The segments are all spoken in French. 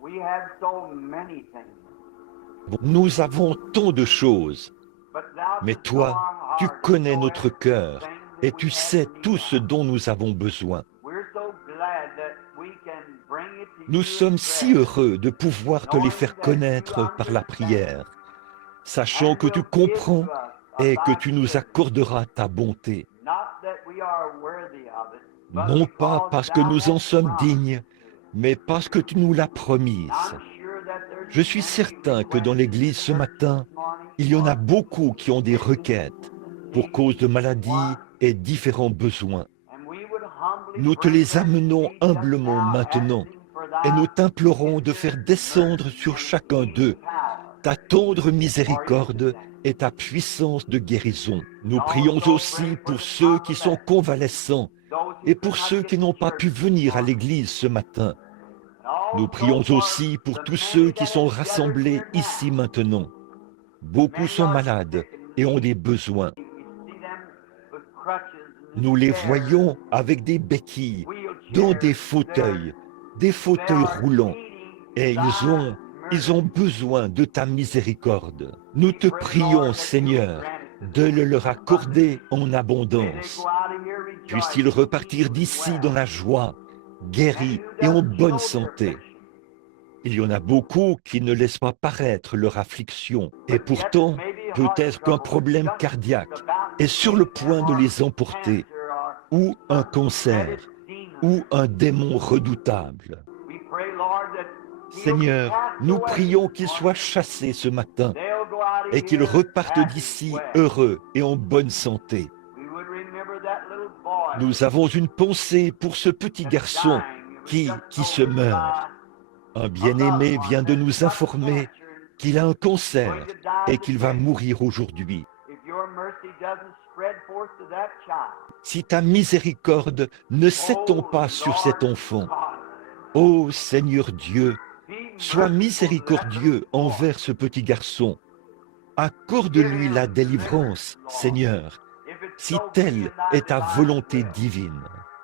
We have so many things, Nous avons tant de choses, but thou mais dost know toi, our tu heart, connais know notre every cœur thing et that tu we have sais need tout ce of. dont nous avons besoin. We're so glad that we can bring it to Nous you in sommes si prayer, heureux de pouvoir te les knowing faire that you connaître par la understand prière, sachant and que tu will give comprends to us of et que thy tu nous goodness, accorderas ta bonté. not that we are worthy of it, but Non pas because parce que thou nous en hast sommes promised dignes, it to us. mais parce que tu nous l'as And promise. I'm sure that there's Je suis many certain que dans requests in l'Église the ce church matin, this morning il y en a for beaucoup qui ont des sickness, requêtes pour cause needs, de maladies wants, et différents besoins. and we would humbly Nous te bring les them to amenons thee just humblement now, maintenant asking for et nous thy t'implorons de faire tender descendre mercy sur and chacun healing d'eux power ta tendre for each of miséricorde them. et ta puissance de guérison. Nous And prions also aussi pray for pour the ceux qui sont convalescents, convalescents those who et could pour not ceux get qui to n'ont pas pu church this venir à morning. l'église ce matin. And Nous prions also for aussi pour the tous many ceux qui that sont have gathered rassemblés here ici now. maintenant. Beaucoup Many sont are malades sick and et ont need. des besoins. We see them with crutches Nous and les chairs, voyons avec des béquilles, dans des wheelchairs. fauteuils They are roulants, et needing ils ont thy mercy. besoin de ta miséricorde. Nous We te pray, Lord, prions, that you will Seigneur, grant it to de le them leur abundantly. accorder en May they abondance. go out of here Puissent-ils rejoicing, repartir healed and d'ici dans well. la joie, And guéris who et en doesn't bonne show their santé. affliction, Il y en a beaucoup qui ne laissent pas paraître leur affliction, et but yet pourtant, maybe heart peut-être qu'un trouble is problème just cardiaque about est to sur le take their point de heart, les emporter, cancer or ou un some dreaded cancer, demon. ou un démon redoutable. We pray, Lord, that he'll be Seigneur, cast nous away prions this qu'ils morning. soient chassés ce matin They'll go out of et qu'ils here repartent happy, d'ici well. heureux et en bonne santé. We would remember that little boy Nous avons une pensée pour ce petit that's garçon dying. It was qui just se told us meurt. by Un a loved bien-aimé one vient de that nous he's got informer cancer and qu'il a un going cancer to die et qu'il va today. mourir aujourd'hui. If your mercy doesn't spread forth to that child, Si ta miséricorde ne s'étend oh pas sur cet Lord enfant, God, ô Seigneur Dieu, be sois merciful to that little miséricordieux boy. envers ce petit garçon. Give Accorde-lui him la deliverance, délivrance, Lord. Seigneur, If it's si so be telle in thy est ta divine volonté will. divine.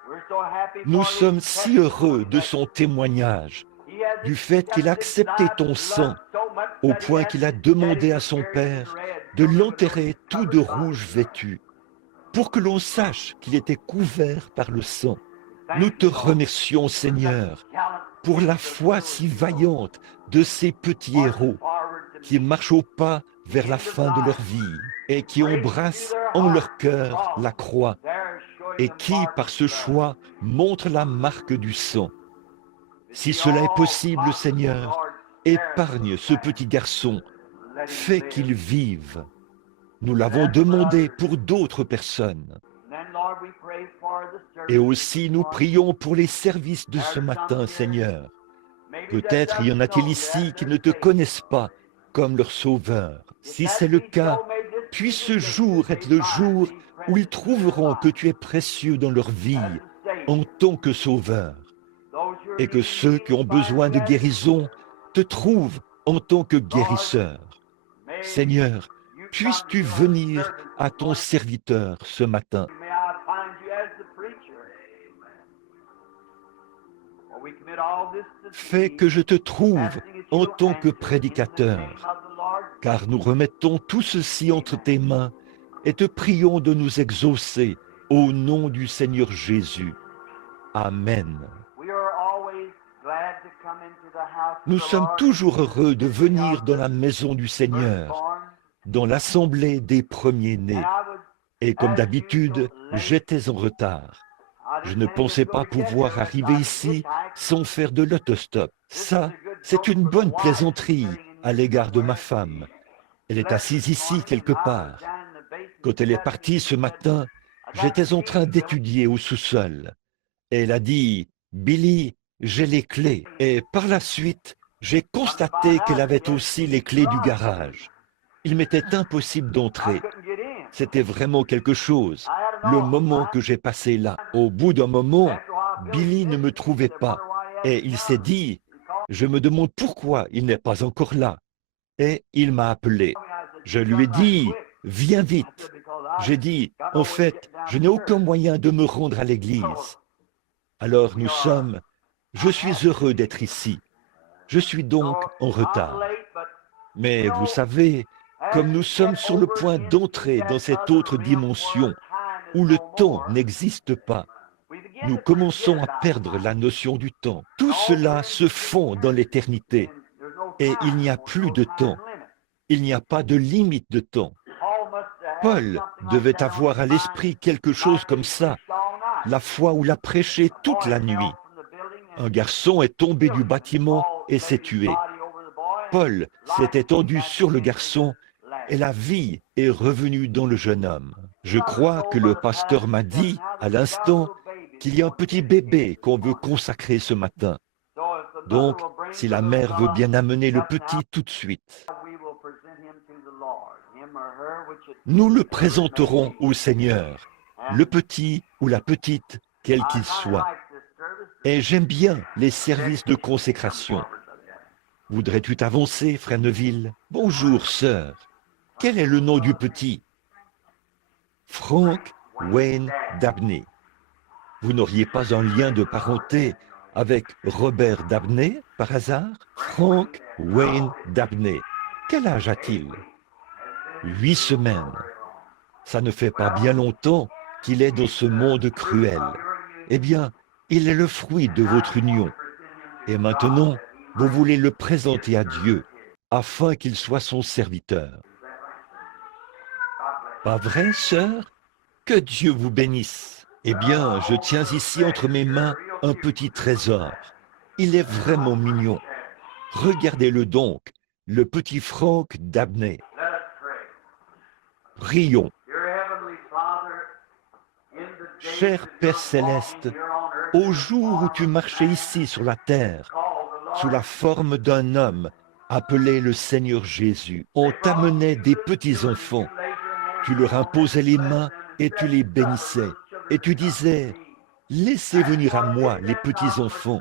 We're so happy Nous for his sommes si heureux testimony de that son témoignage, he has du fait qu'il a accepted accepté thy ton sang, blood so much au that he point has qu'il a decided demandé à to son bury him in Père red de so that we know l'enterrer he's tout de covered by rouge the blood. vêtu, pour que l'on sache qu'il était couvert par le sang. Nous Thank te you, Lord, remercions, for such Seigneur, gallant pour deeds la of foi those si heroes vaillante de ces petits marching héros forward to qui meet marchent au pas the vers end la of fin de leur life, vie et qui raising to embrassent their en heart leur the cœur cross, la croix there showing et the qui, mark par of ce blood. choix, montrent la marque du sang. It Si be cela est all possible, possible, Seigneur, Lord, spare épargne this ce lad. petit garçon, Let him fais live. qu'il vive. Nous And l'avons then for demandé others. pour d'autres personnes. Then, Lord, we pray for the Et services aussi this nous morning. prions pour les services de ce There's some matin, here, Seigneur. maybe that Peut-être y en doesn't a-t-il know you ici as qui their ne te Savior. connaissent pas comme leur sauveur. If Si that c'est le be cas, so, may this puis be ce the day jour that être they le find jour thee où ils precious in their trouveront que lives tu es précieux dans leur as vie the en Savior. tant que sauveur, Those who are et que needing ceux qui ont healing find besoin thee de as the guérison healer. te trouvent en tant que Lord, guérisseur. may Seigneur, you come puisses-tu to your venir servant à this ton morning. serviteur ce matin. May I find you as the preacher. For we commit all this to Fais thee, que je te trouve asking that en you'll tant que answer in the name prédicateur, of the Lord car nous remettons tout ceci entre tes mains et te prions de nous exaucer au nom du Seigneur Jésus. Amen. We are always glad to come into the house of Nous the sommes Lord toujours and heureux de assembly venir of dans the la maison du Seigneur, firstborn. dans l'assemblée des And premiers-nés. I was, Et comme as d'habitude, usual, late. j'étais en retard. I Je just ne came pensais to go pas to pouvoir get there arriver so I could ici hitchhike. sans faire de l'autostop. This is Ça, a good c'est joke une for the bonne wife plaisanterie sitting in à here l'égard de ma somewhere. femme. Elle est Left assise this ici morning quelque and I was part. down in the basement Quand elle est studying. partie ce She said, matin, I got j'étais the en train keys, Billy. d'étudier au sous-sol. Et elle a dit, Billy, j'ai les clés. Et par la suite, j'ai Come to constaté find qu'elle out, avait she had aussi the les keys clés du to the garage. garage. Il m'était impossible I d'entrer. couldn't get in. C'était vraiment quelque chose. I had an Le awful moment time. que j'ai passé là. Au bout d'un moment, After a while, Billy Billy ne missed me me. trouvait He said, pas. wonder why he Et hasn't il s'est come. dit, He called je me demande pourquoi il n'est pas encore là. Et il m'a appelé. me. I said, Je you lui ai come right dit, quick. viens I vite. said, because I J'ai dit, got en no way to fait, get down je to n'ai aucun church. moyen de me rendre à So l'église. Alors we nous are sommes, je suis happy to heureux be d'être here. ici. Je suis donc en retard. Mais vous savez, comme nous sommes sur le point d'entrer dans cette autre dimension où le temps n'existe pas, nous commençons à perdre la notion du temps. Tout cela se fond dans l'éternité et il n'y a plus de temps. Il n'y a pas de limite de temps. Paul devait avoir à l'esprit quelque chose comme ça, la fois où il a prêché toute la nuit. Un garçon est tombé du bâtiment et s'est tué. Paul s'est étendu sur le garçon et la vie est revenue dans le jeune homme. Je crois que le pasteur m'a dit à l'instant qu'il y a un petit bébé qu'on veut consacrer ce matin. Donc, si la mère veut bien amener le petit tout de suite, nous le présenterons au Seigneur, le petit ou la petite, quel qu'il soit. Et j'aime bien les services de consécration. Voudrais-tu t'avancer, frère Neville? Bonjour, sœur. Quel est le nom du petit? Frank Wayne Dabney. Vous n'auriez pas un lien de parenté avec Robert Dabney, par hasard? Frank Wayne Dabney. Quel âge a-t-il? 8 semaines. Ça ne fait pas bien longtemps qu'il est dans ce monde cruel. Eh bien, il est le fruit de votre union. Et maintenant, vous voulez le présenter à Dieu, afin qu'il soit son serviteur. Pas vrai, sœur? Que Dieu vous bénisse. Eh bien, je tiens ici entre mes mains un petit trésor. Il est vraiment mignon. Regardez-le donc, le petit Frank Dabney. Prions. Cher Père Céleste, au jour où tu marchais ici sur la terre, sous la forme d'un homme appelé le Seigneur Jésus, on t'amenait des petits-enfants. Tu leur imposais les mains et tu les bénissais. Et tu disais, laissez venir à moi les petits-enfants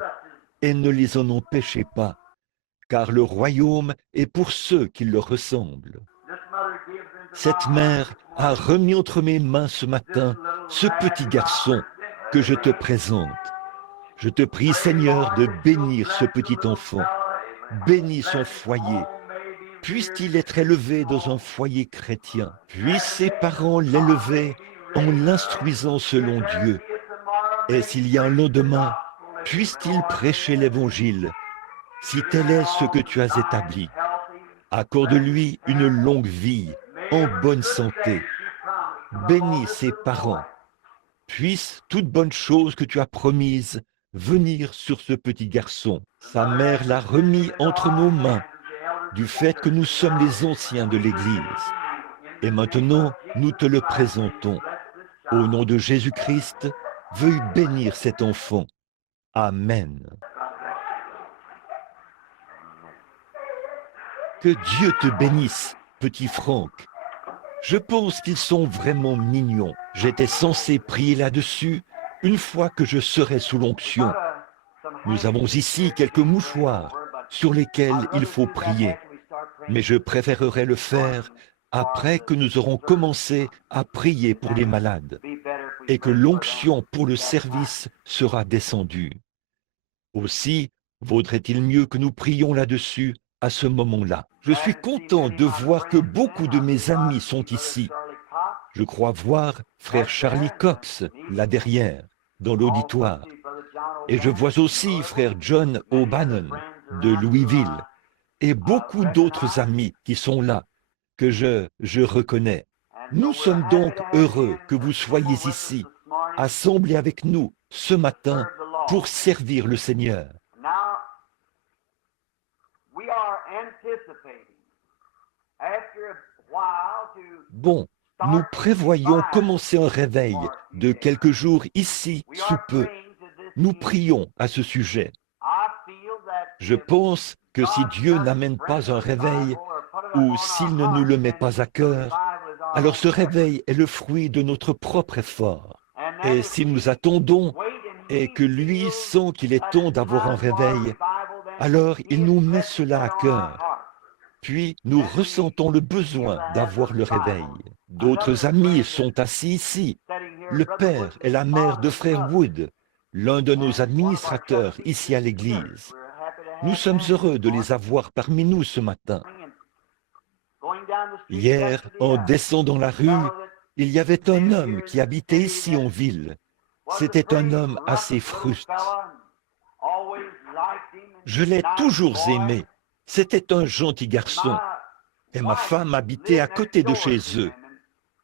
et ne les en empêchez pas, car le royaume est pour ceux qui leur ressemblent. Cette mère a remis entre mes mains ce matin ce petit garçon que je te présente. Je te prie, Seigneur, de bénir ce petit enfant. Bénis son foyer. Puisse-t-il être élevé dans un foyer chrétien. Puisse ses parents l'élever en l'instruisant selon Dieu. Et s'il y a un lendemain, puisse-t-il prêcher l'Évangile, si tel est ce que tu as établi. Accorde-lui une longue vie, en bonne santé. Bénis ses parents. Puisse toute bonne chose que tu as promise venir sur ce petit garçon. Sa mère l'a remis entre nos mains, du fait que nous sommes les anciens de l'Église. Et maintenant, nous te le présentons. Au nom de Jésus-Christ, veuille bénir cet enfant. Amen. Que Dieu te bénisse, petit Franck. Je pense qu'ils sont vraiment mignons. J'étais censé prier là-dessus une fois que je serai sous l'onction. Nous avons ici quelques mouchoirs sur lesquels il faut prier. Mais je préférerais le faire après que nous aurons commencé à prier pour les malades et que l'onction pour le service sera descendue. Aussi, vaudrait-il mieux que nous prions là-dessus à ce moment-là. Je suis content de voir que beaucoup de mes amis sont ici. Je crois voir frère Charlie Cox, là derrière, dans l'auditoire. Et je vois aussi frère John O'Bannon, de Louisville, et beaucoup d'autres amis qui sont là, que je reconnais. Nous sommes donc heureux que vous soyez ici, assemblés avec nous ce matin pour servir le Seigneur. Bon, nous prévoyons commencer un réveil de quelques jours ici sous peu. Nous prions à ce sujet. Je pense que si Dieu n'amène pas un réveil ou s'il ne nous le met pas à cœur, alors ce réveil est le fruit de notre propre effort. Et si nous attendons et que lui sent qu'il est temps d'avoir un réveil, alors il nous met cela à cœur. Puis nous ressentons le besoin d'avoir le réveil. D'autres amis sont assis ici. Le père et la mère de frère Wood, l'un de nos administrateurs ici à l'église. Nous sommes heureux de les avoir parmi nous ce matin. Hier, en descendant la rue, il y avait un homme qui habitait ici en ville. C'était un homme assez fruste. Je l'ai toujours aimé. C'était un gentil garçon. Et ma femme habitait à côté de chez eux.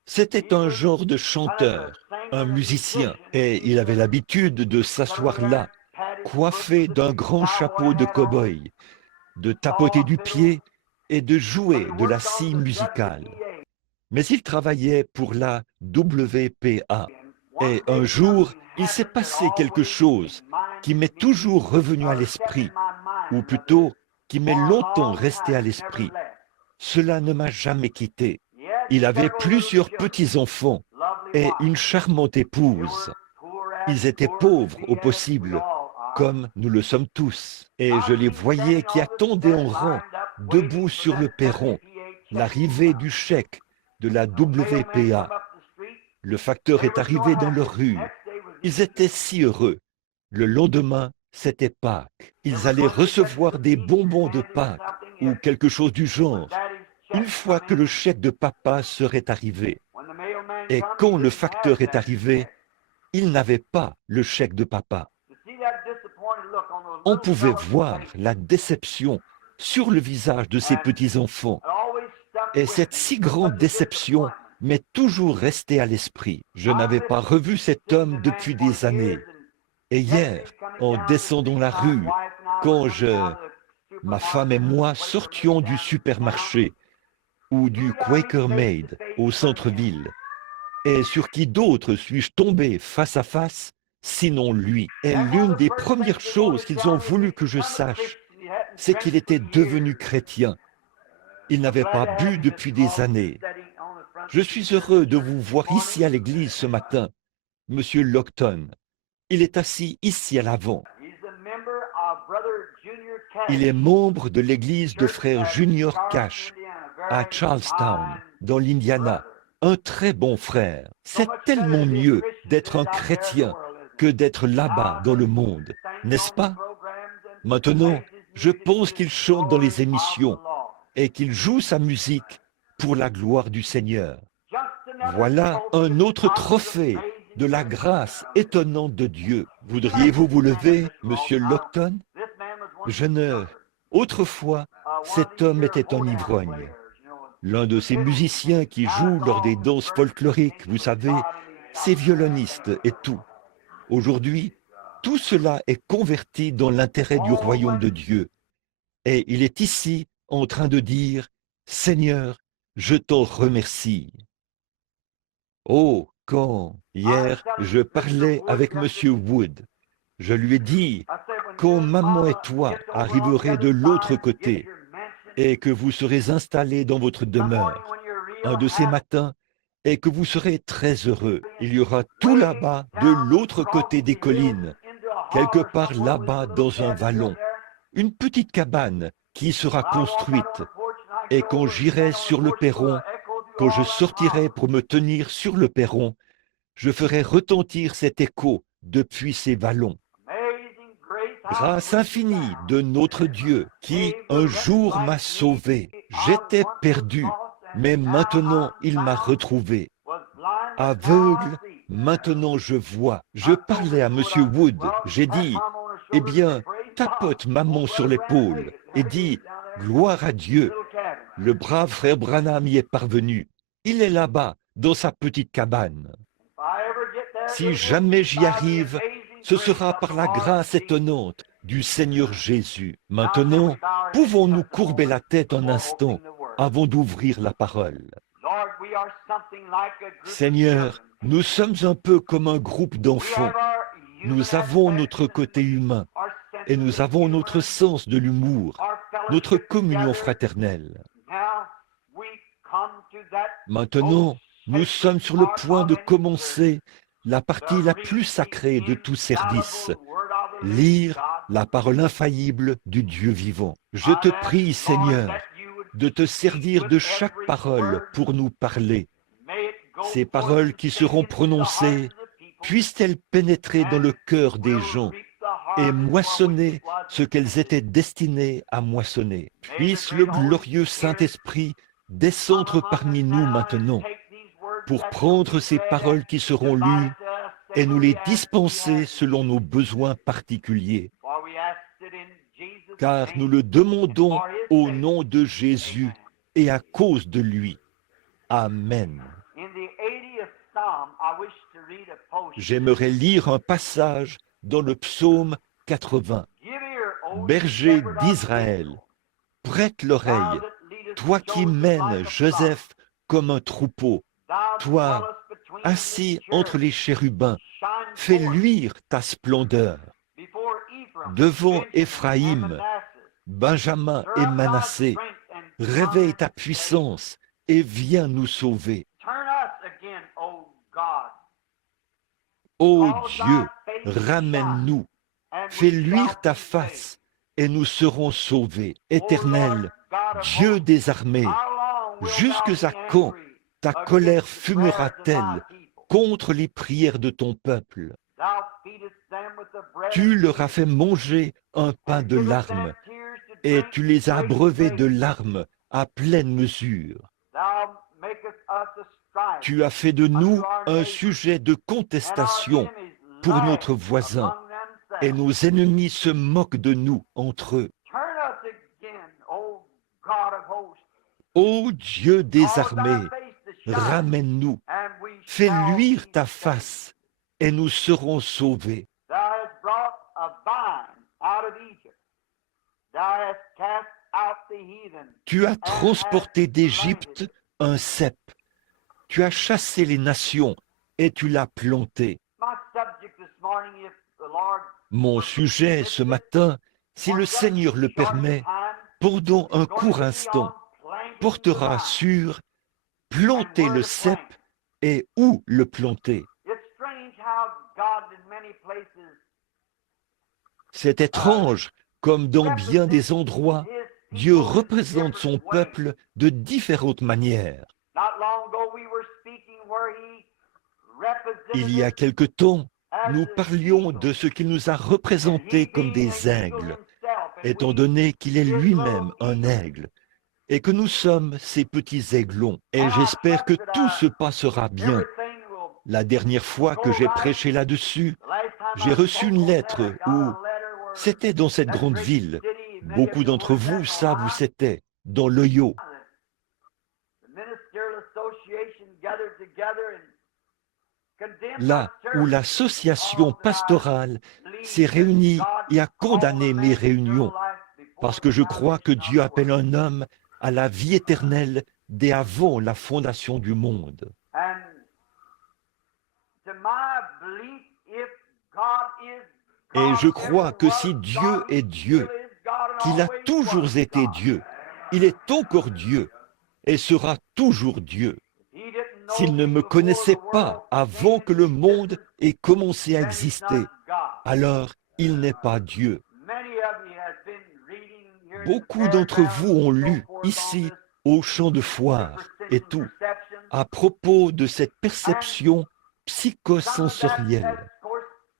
C'était un genre de chanteur, un musicien, et il avait l'habitude de s'asseoir là, coiffé d'un grand chapeau de cow-boy, de tapoter du pied et de jouer de la scie musicale. Mais il travaillait pour la WPA. Et un jour, il s'est passé quelque chose qui m'est toujours revenu à l'esprit, ou plutôt qui m'est longtemps resté à l'esprit. Cela ne m'a jamais quitté. Il avait plusieurs petits-enfants et une charmante épouse. Ils étaient pauvres au possible, comme nous le sommes tous. Et je les voyais qui attendaient en rang, debout sur le perron, l'arrivée du chèque de la WPA. Le facteur est arrivé dans leur rue. Ils étaient si heureux. Le lendemain, c'était Pâques. Ils allaient recevoir des bonbons de Pâques ou quelque chose du genre, une fois que le chèque de papa serait arrivé. Et quand le facteur est arrivé, il n'avait pas le chèque de papa. On pouvait voir la déception sur le visage de ces petits-enfants. Et cette si grande déception m'est toujours restée à l'esprit. Je n'avais pas revu cet homme depuis des années. Et hier, en descendant la rue, quand ma femme et moi sortions du supermarché ou du Quaker Maid au centre-ville, et sur qui d'autre suis-je tombé face à face, sinon lui. Et l'une des premières choses qu'ils ont voulu que je sache, c'est qu'il était devenu chrétien. Il n'avait pas bu depuis des années. Je suis heureux de vous voir ici à l'église ce matin, Monsieur Lockton. Il est assis ici à l'avant. Il est membre de l'église de frère Junior Cash à Charlestown, dans l'Indiana. Un très bon frère. C'est tellement mieux d'être un chrétien que d'être là-bas dans le monde, n'est-ce pas? Maintenant, je pense qu'il chante dans les émissions et qu'il joue sa musique pour la gloire du Seigneur. Voilà un autre trophée de la grâce étonnante de Dieu. Voudriez-vous vous lever, Monsieur Lockton? Autrefois, cet homme était un ivrogne. L'un de ces musiciens qui jouent lors des danses folkloriques, vous savez, ces violonistes et tout. Aujourd'hui, tout cela est converti dans l'intérêt du royaume de Dieu. Et il est ici en train de dire, Seigneur, je t'en remercie. Oh, hier, je parlais avec Monsieur Wood. Je lui ai dit, quand maman et toi arriverez de l'autre côté et que vous serez installés dans votre demeure, un de ces matins, et que vous serez très heureux, il y aura tout là-bas, de l'autre côté des collines, quelque part là-bas dans un vallon, une petite cabane qui sera construite. Et quand j'irai sur le perron, quand je sortirai pour me tenir sur le perron, je ferai retentir cet écho depuis ces vallons. Grâce infinie de notre Dieu qui un jour m'a sauvé. J'étais perdu, mais maintenant il m'a retrouvé. Aveugle, maintenant je vois. Je parlais à Monsieur Wood, j'ai dit, eh bien, tapote maman sur l'épaule et dis, gloire à Dieu. Le brave frère Branham y est parvenu. Il est là-bas, dans sa petite cabane. Si jamais j'y arrive, ce sera par la grâce étonnante du Seigneur Jésus. Maintenant, pouvons-nous courber la tête un instant avant d'ouvrir la parole? Seigneur, nous sommes un peu comme un groupe d'enfants. Nous avons notre côté humain et nous avons notre sens de l'humour, notre communion fraternelle. Maintenant, nous sommes sur le point de commencer la partie la plus sacrée de tout service, lire la parole infaillible du Dieu vivant. Je te prie, Seigneur, de te servir de chaque parole pour nous parler. Ces paroles qui seront prononcées, puissent-elles pénétrer dans le cœur des gens et moissonner ce qu'elles étaient destinées à moissonner. Puisse le glorieux Saint-Esprit descendre parmi nous maintenant pour prendre ces paroles qui seront lues et nous les dispenser selon nos besoins particuliers. Car nous le demandons au nom de Jésus et à cause de lui. Amen. J'aimerais lire un passage dans le psaume 80. Berger d'Israël, prête l'oreille, toi qui mènes Joseph comme un troupeau, toi, assis entre les chérubins, fais luire ta splendeur. Devant Éphraïm, Benjamin et Manassé, réveille ta puissance et viens nous sauver. Ô Dieu, ramène-nous, fais luire ta face et nous serons sauvés. Éternel, Dieu des armées, jusqu'à quand ta colère fumera-t-elle contre les prières de ton peuple? Tu leur as fait manger un pain de larmes et tu les as abreuvés de larmes à pleine mesure. Tu as fait de nous un sujet de contestation pour notre voisin et nos ennemis se moquent de nous entre eux. Ô Dieu des armées, ramène-nous, fais luire ta face et nous serons sauvés. Tu as transporté d'Égypte un cep. Tu as chassé les nations et tu l'as planté. Mon sujet ce matin, si le Seigneur le permet, pendant un court instant, portera sur planter le cep et où le planter. C'est étrange, comme dans bien des endroits, Dieu représente son peuple de différentes manières. Il y a quelque temps, nous parlions de ce qu'il nous a représentés comme des aigles, étant donné qu'il est lui-même un aigle, et que nous sommes ces petits aiglons. Et j'espère que tout se passera bien. La dernière fois que j'ai prêché là-dessus, j'ai reçu une lettre où c'était dans cette grande ville. Beaucoup d'entre vous savent où c'était, dans l'Ohio. Là où l'association pastorale s'est réunie et a condamné mes réunions, parce que je crois que Dieu appelle un homme à la vie éternelle dès avant la fondation du monde. Et je crois que si Dieu est Dieu, qu'il a toujours été Dieu, il est encore Dieu et sera toujours Dieu. S'il ne me connaissait pas avant que le monde ait commencé à exister, alors il n'est pas Dieu. Beaucoup d'entre vous ont lu ici au champ de foire et tout à propos de cette perception psychosensorielle.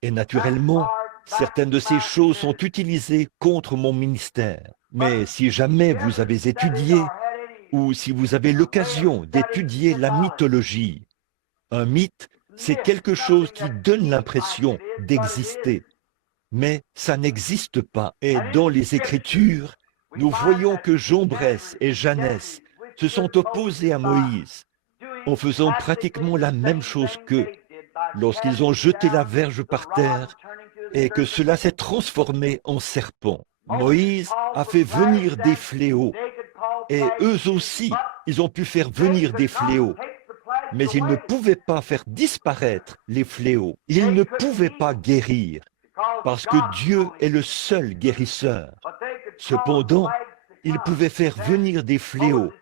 Et naturellement, certaines de ces choses sont utilisées contre mon ministère. Mais si jamais vous avez étudié ou si vous avez l'occasion d'étudier la mythologie, un mythe, c'est quelque chose qui donne l'impression d'exister, mais ça n'existe pas. Et dans les Écritures, nous voyons que Jambres et Jannes se sont opposés à Moïse en faisant pratiquement la même chose qu'eux lorsqu'ils ont jeté la verge par terre et que cela s'est transformé en serpent. Moïse a fait venir des fléaux et eux aussi, ils ont pu faire venir des fléaux. Mais ils ne pouvaient pas faire disparaître les fléaux. Ils ne pouvaient pas guérir parce que Dieu est le seul guérisseur. Cependant, ils pouvaient faire venir des fléaux.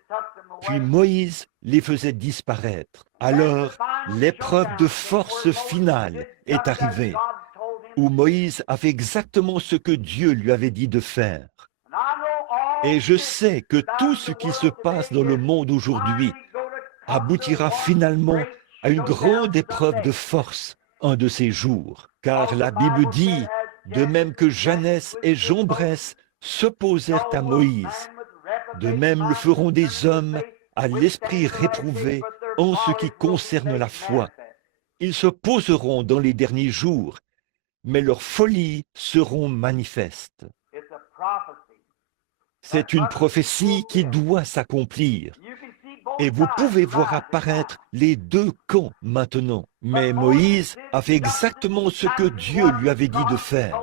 Puis Moïse les faisait disparaître. Alors, l'épreuve de force finale est arrivée, où Moïse a fait exactement ce que Dieu lui avait dit de faire. Et je sais que tout ce qui se passe dans le monde aujourd'hui aboutira finalement à une grande épreuve de force un de ces jours. Car la Bible dit de même que Janès et Jambres s'opposèrent à Moïse. De même le feront des hommes à l'esprit réprouvé en ce qui concerne la foi. Ils s'opposeront dans les derniers jours, mais leurs folies seront manifestes. C'est une prophétie qui doit s'accomplir. Et vous pouvez voir apparaître les deux camps maintenant. Mais Moïse a fait exactement ce que Dieu lui avait dit de faire.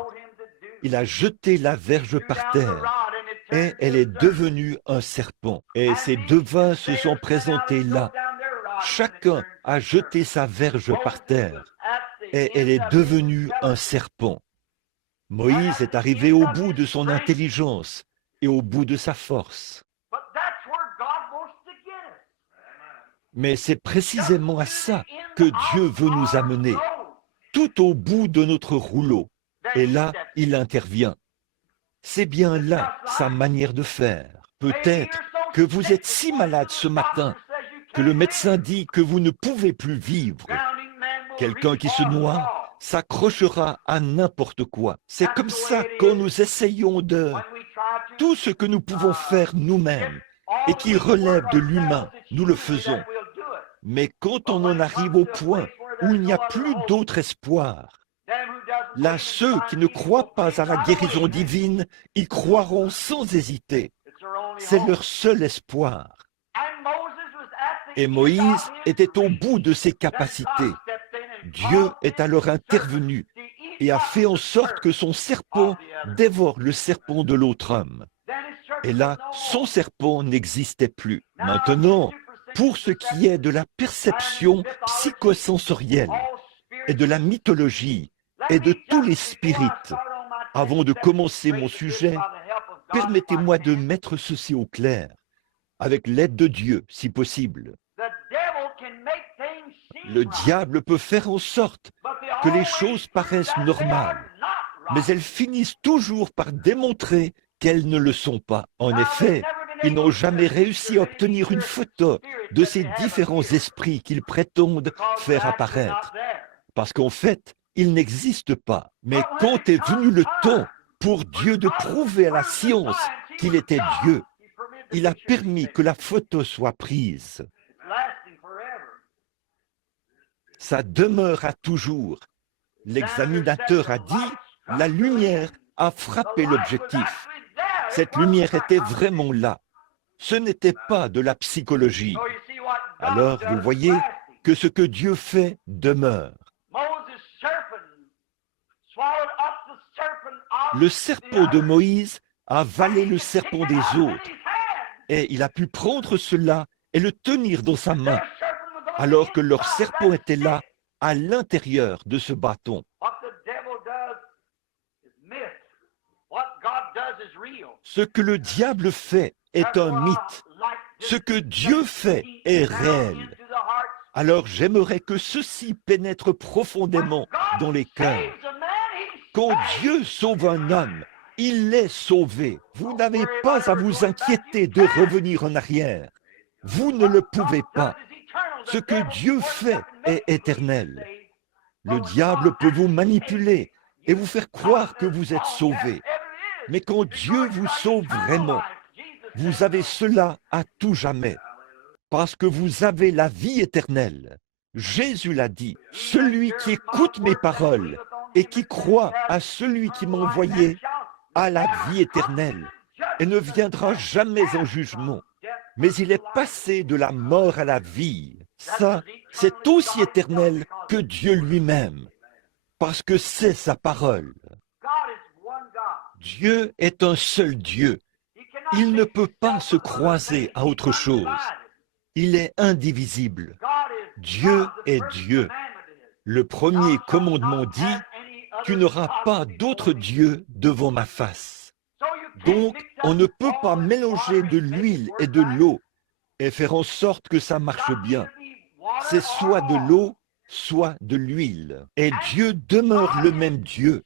Il a jeté la verge par terre et elle est devenue un serpent. Et ces devins se sont présentés là. Chacun a jeté sa verge par terre et elle est devenue un serpent. Moïse est arrivé au bout de son intelligence et au bout de sa force. Mais c'est précisément à ça que Dieu veut nous amener, tout au bout de notre rouleau. Et là, il intervient. C'est bien là sa manière de faire. Peut-être que vous êtes si malade ce matin que le médecin dit que vous ne pouvez plus vivre. Quelqu'un qui se noie s'accrochera à n'importe quoi. C'est comme ça quand nous essayons de... Tout ce que nous pouvons faire nous-mêmes et qui relève de l'humain, nous le faisons. Mais quand on en arrive au point où il n'y a plus d'autre espoir, là, ceux qui ne croient pas à la guérison divine y croiront sans hésiter. C'est leur seul espoir. Et Moïse était au bout de ses capacités. Dieu est alors intervenu et a fait en sorte que son serpent dévore le serpent de l'autre homme. Et là, son serpent n'existait plus. Maintenant, pour ce qui est de la perception psychosensorielle et de la mythologie et de tous les spirites, avant de commencer mon sujet, permettez-moi de mettre ceci au clair, avec l'aide de Dieu, si possible. Le diable peut faire en sorte que les choses paraissent normales, mais elles finissent toujours par démontrer qu'elles ne le sont pas. En effet, ils n'ont jamais réussi à obtenir une photo de ces différents esprits qu'ils prétendent faire apparaître. Parce qu'en fait, ils n'existent pas. Mais quand est venu le temps pour Dieu de prouver à la science qu'il était Dieu, il a permis que la photo soit prise. Ça demeurera toujours. L'examinateur a dit, la lumière a frappé l'objectif. Cette lumière était vraiment là. Ce n'était pas de la psychologie. Alors, vous voyez que ce que Dieu fait demeure. Le serpent de Moïse a avalé le serpent des autres. Et il a pu prendre cela et le tenir dans sa main, alors que leur serpent était là, à l'intérieur de ce bâton. Ce que le diable fait est un mythe. Ce que Dieu fait est réel. Alors j'aimerais que ceci pénètre profondément dans les cœurs. Quand Dieu sauve un homme, il est sauvé. Vous n'avez pas à vous inquiéter de revenir en arrière. Vous ne le pouvez pas. Ce que Dieu fait est éternel. Le diable peut vous manipuler et vous faire croire que vous êtes sauvé. Mais quand Dieu vous sauve vraiment, vous avez cela à tout jamais, parce que vous avez la vie éternelle. Jésus l'a dit, celui qui écoute mes paroles et qui croit à celui qui m'a envoyé a la vie éternelle et ne viendra jamais en jugement, mais il est passé de la mort à la vie. Ça, c'est aussi éternel que Dieu lui-même, parce que c'est sa parole. Dieu est un seul Dieu. Il ne peut pas se croiser à autre chose. Il est indivisible. Dieu est Dieu. Le premier commandement dit, « Tu n'auras pas d'autre Dieu devant ma face ». Donc, on ne peut pas mélanger de l'huile et de l'eau et faire en sorte que ça marche bien. C'est soit de l'eau, soit de l'huile. Et Dieu demeure le même Dieu.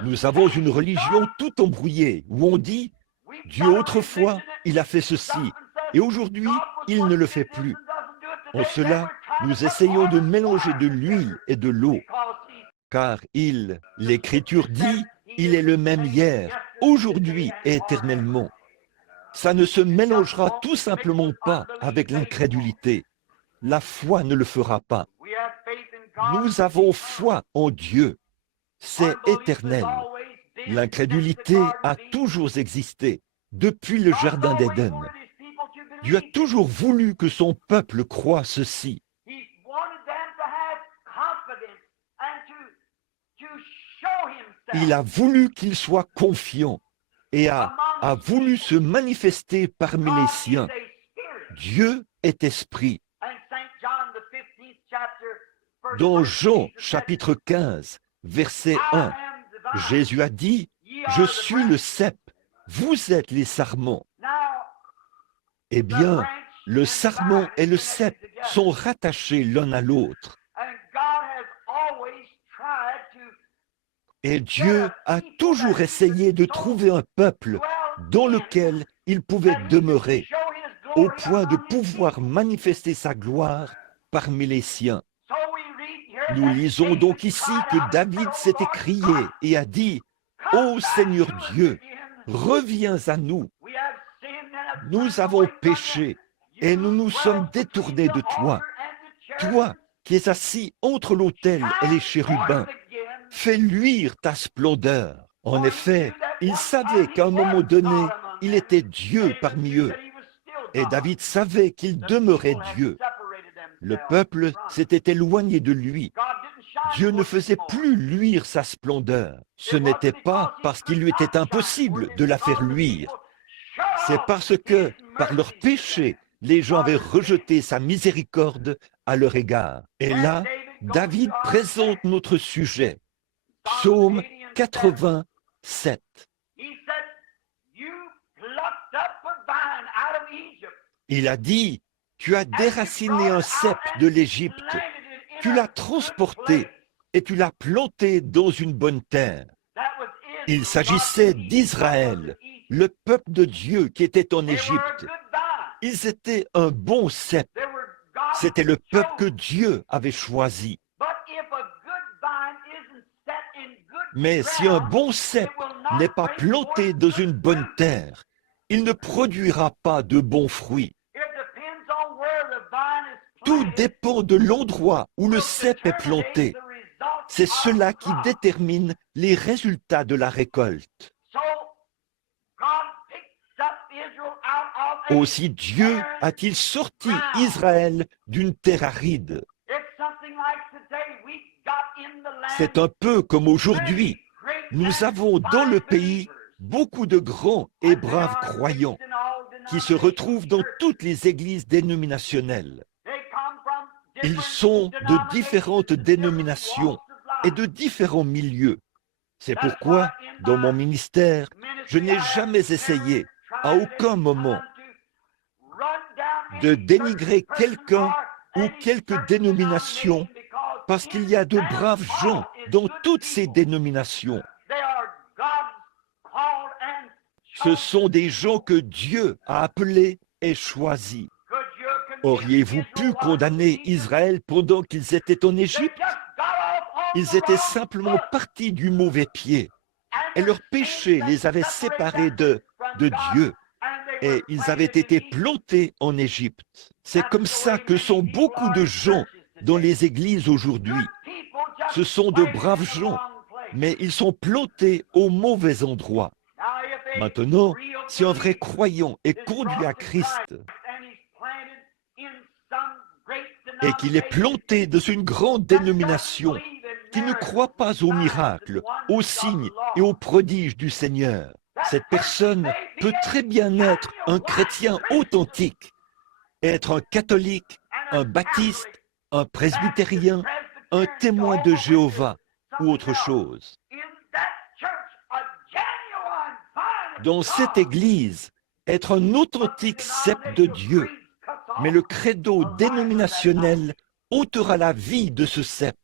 Nous avons une religion tout embrouillée où on dit « Dieu autrefois, il a fait ceci et aujourd'hui, il ne le fait plus ». En cela, nous essayons de mélanger de l'huile et de l'eau. Car l'Écriture dit Il est le même hier, aujourd'hui et éternellement. Ça ne se mélangera tout simplement pas avec l'incrédulité. La foi ne le fera pas. Nous avons foi en Dieu. C'est éternel. L'incrédulité a toujours existé, depuis le Jardin d'Éden. Dieu a toujours voulu que son peuple croie ceci. Il a voulu qu'il soit confiant et a voulu se manifester parmi les siens. Dieu est esprit. Dans Jean chapitre 15, verset 1, Jésus a dit, « Je suis le cep, vous êtes les sarments. » Eh bien, le sarment et le cep sont rattachés l'un à l'autre. Et Dieu a toujours essayé de trouver un peuple dans lequel il pouvait demeurer, au point de pouvoir manifester sa gloire parmi les siens. Nous lisons donc ici que David s'est écrié et a dit, « Ô Seigneur Dieu, reviens à nous. Nous avons péché et nous nous sommes détournés de toi. Toi qui es assis entre l'autel et les chérubins, fais luire ta splendeur. » En effet, il savait qu'à un moment donné, il était Dieu parmi eux. Et David savait qu'il demeurait Dieu. Le peuple s'était éloigné de lui. Dieu ne faisait plus luire sa splendeur. Ce n'était pas parce qu'il lui était impossible de la faire luire. C'est parce que, par leur péché, les gens avaient rejeté sa miséricorde à leur égard. Et là, David présente notre sujet. Psaume 87. Il a dit, « Tu as déraciné un cep de l'Égypte, tu l'as transporté et tu l'as planté dans une bonne terre. » Il s'agissait d'Israël, le peuple de Dieu qui était en Égypte. Ils étaient un bon cep. C'était le peuple que Dieu avait choisi. Mais si un bon cep n'est pas planté dans une bonne terre, il ne produira pas de bons fruits. Tout dépend de l'endroit où le cep est planté. C'est cela qui détermine les résultats de la récolte. Aussi Dieu a-t-il sorti Israël d'une terre aride. C'est un peu comme aujourd'hui. Nous avons dans le pays beaucoup de grands et braves croyants qui se retrouvent dans toutes les églises dénominationnelles. Ils sont de différentes dénominations et de différents milieux. C'est pourquoi, dans mon ministère, je n'ai jamais essayé, à aucun moment, de dénigrer quelqu'un ou quelque dénomination, parce qu'il y a de braves gens dans toutes ces dénominations. Ce sont des gens que Dieu a appelés et choisis. Auriez-vous pu condamner Israël pendant qu'ils étaient en Égypte? Ils étaient simplement partis du mauvais pied, et leur péché les avait séparés de Dieu, et ils avaient été plantés en Égypte. C'est comme ça que sont beaucoup de gens dans les églises aujourd'hui. Ce sont de braves gens, mais ils sont plantés au mauvais endroit. Maintenant, si un vrai croyant est conduit à Christ et qu'il est planté dans une grande dénomination qui ne croit pas aux miracles, aux signes et aux prodiges du Seigneur, cette personne peut très bien être un chrétien authentique, être un catholique, un baptiste, un presbytérien, un témoin de Jéhovah ou autre chose. Dans cette église, être un authentique cep de Dieu, mais le credo dénominationnel ôtera la vie de ce cep.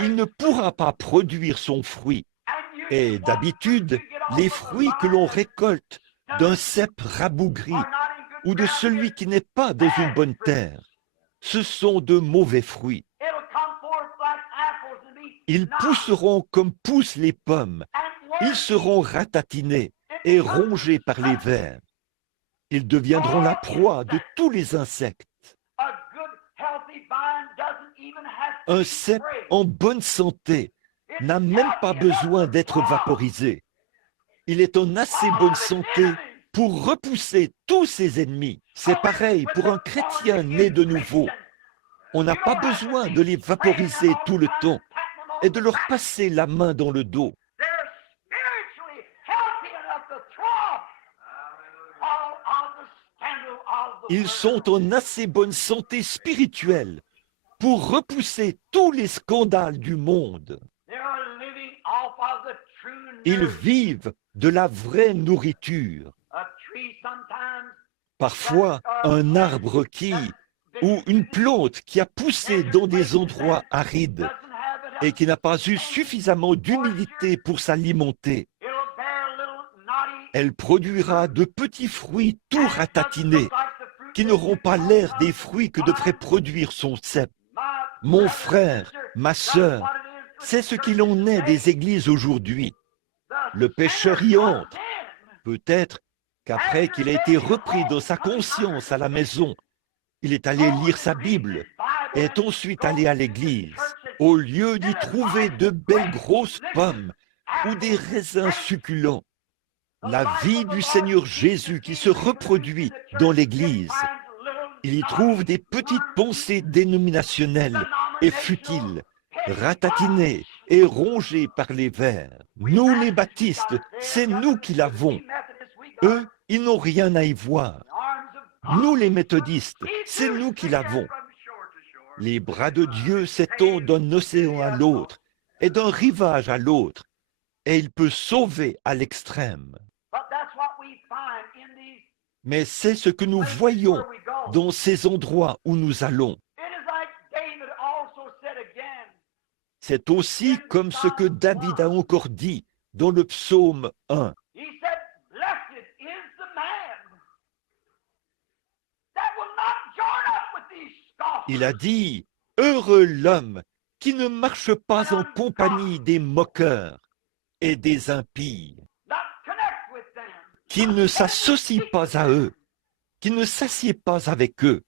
Il ne pourra pas produire son fruit. Et d'habitude, les fruits que l'on récolte d'un cep rabougri ou de celui qui n'est pas dans une bonne terre, ce sont de mauvais fruits. Ils pousseront comme poussent les pommes Ils seront ratatinés et rongés par les vers. Ils deviendront la proie de tous les insectes. Un cep en bonne santé n'a même pas besoin d'être vaporisé. Il est en assez bonne santé pour repousser tous ses ennemis. C'est pareil pour un chrétien né de nouveau. On n'a pas besoin de les vaporiser tout le temps et de leur passer la main dans le dos. Ils sont en assez bonne santé spirituelle pour repousser tous les scandales du monde. Ils vivent de la vraie nourriture. Parfois, un arbre ou une plante qui a poussé dans des endroits arides et qui n'a pas eu suffisamment d'humidité pour s'alimenter, elle produira de petits fruits tout ratatinés qui n'auront pas l'air des fruits que devrait produire son cep. Mon frère, ma sœur, c'est ce qu'il en est des églises aujourd'hui. Le pécheur y entre. Peut-être qu'après qu'il a été repris dans sa conscience à la maison, il est allé lire sa Bible et est ensuite allé à l'église. Au lieu d'y trouver de belles grosses pommes ou des raisins succulents, la vie du Seigneur Jésus qui se reproduit dans l'église, il y trouve des petites pensées dénominationnelles et futiles, ratatinées et rongées par les vers. Nous, les baptistes, c'est nous qui l'avons. Eux, ils n'ont rien à y voir. Nous, les méthodistes, c'est nous qui l'avons. Les bras de Dieu s'étendent d'un océan à l'autre et d'un rivage à l'autre, et il peut sauver à l'extrême. Mais c'est ce que nous voyons dans ces endroits où nous allons. C'est aussi comme ce que David a encore dit dans le psaume 1. Il a dit, « Heureux l'homme qui ne marche pas en compagnie des moqueurs et des impies, qui ne s'associe pas à eux, qui ne s'assied pas avec eux. »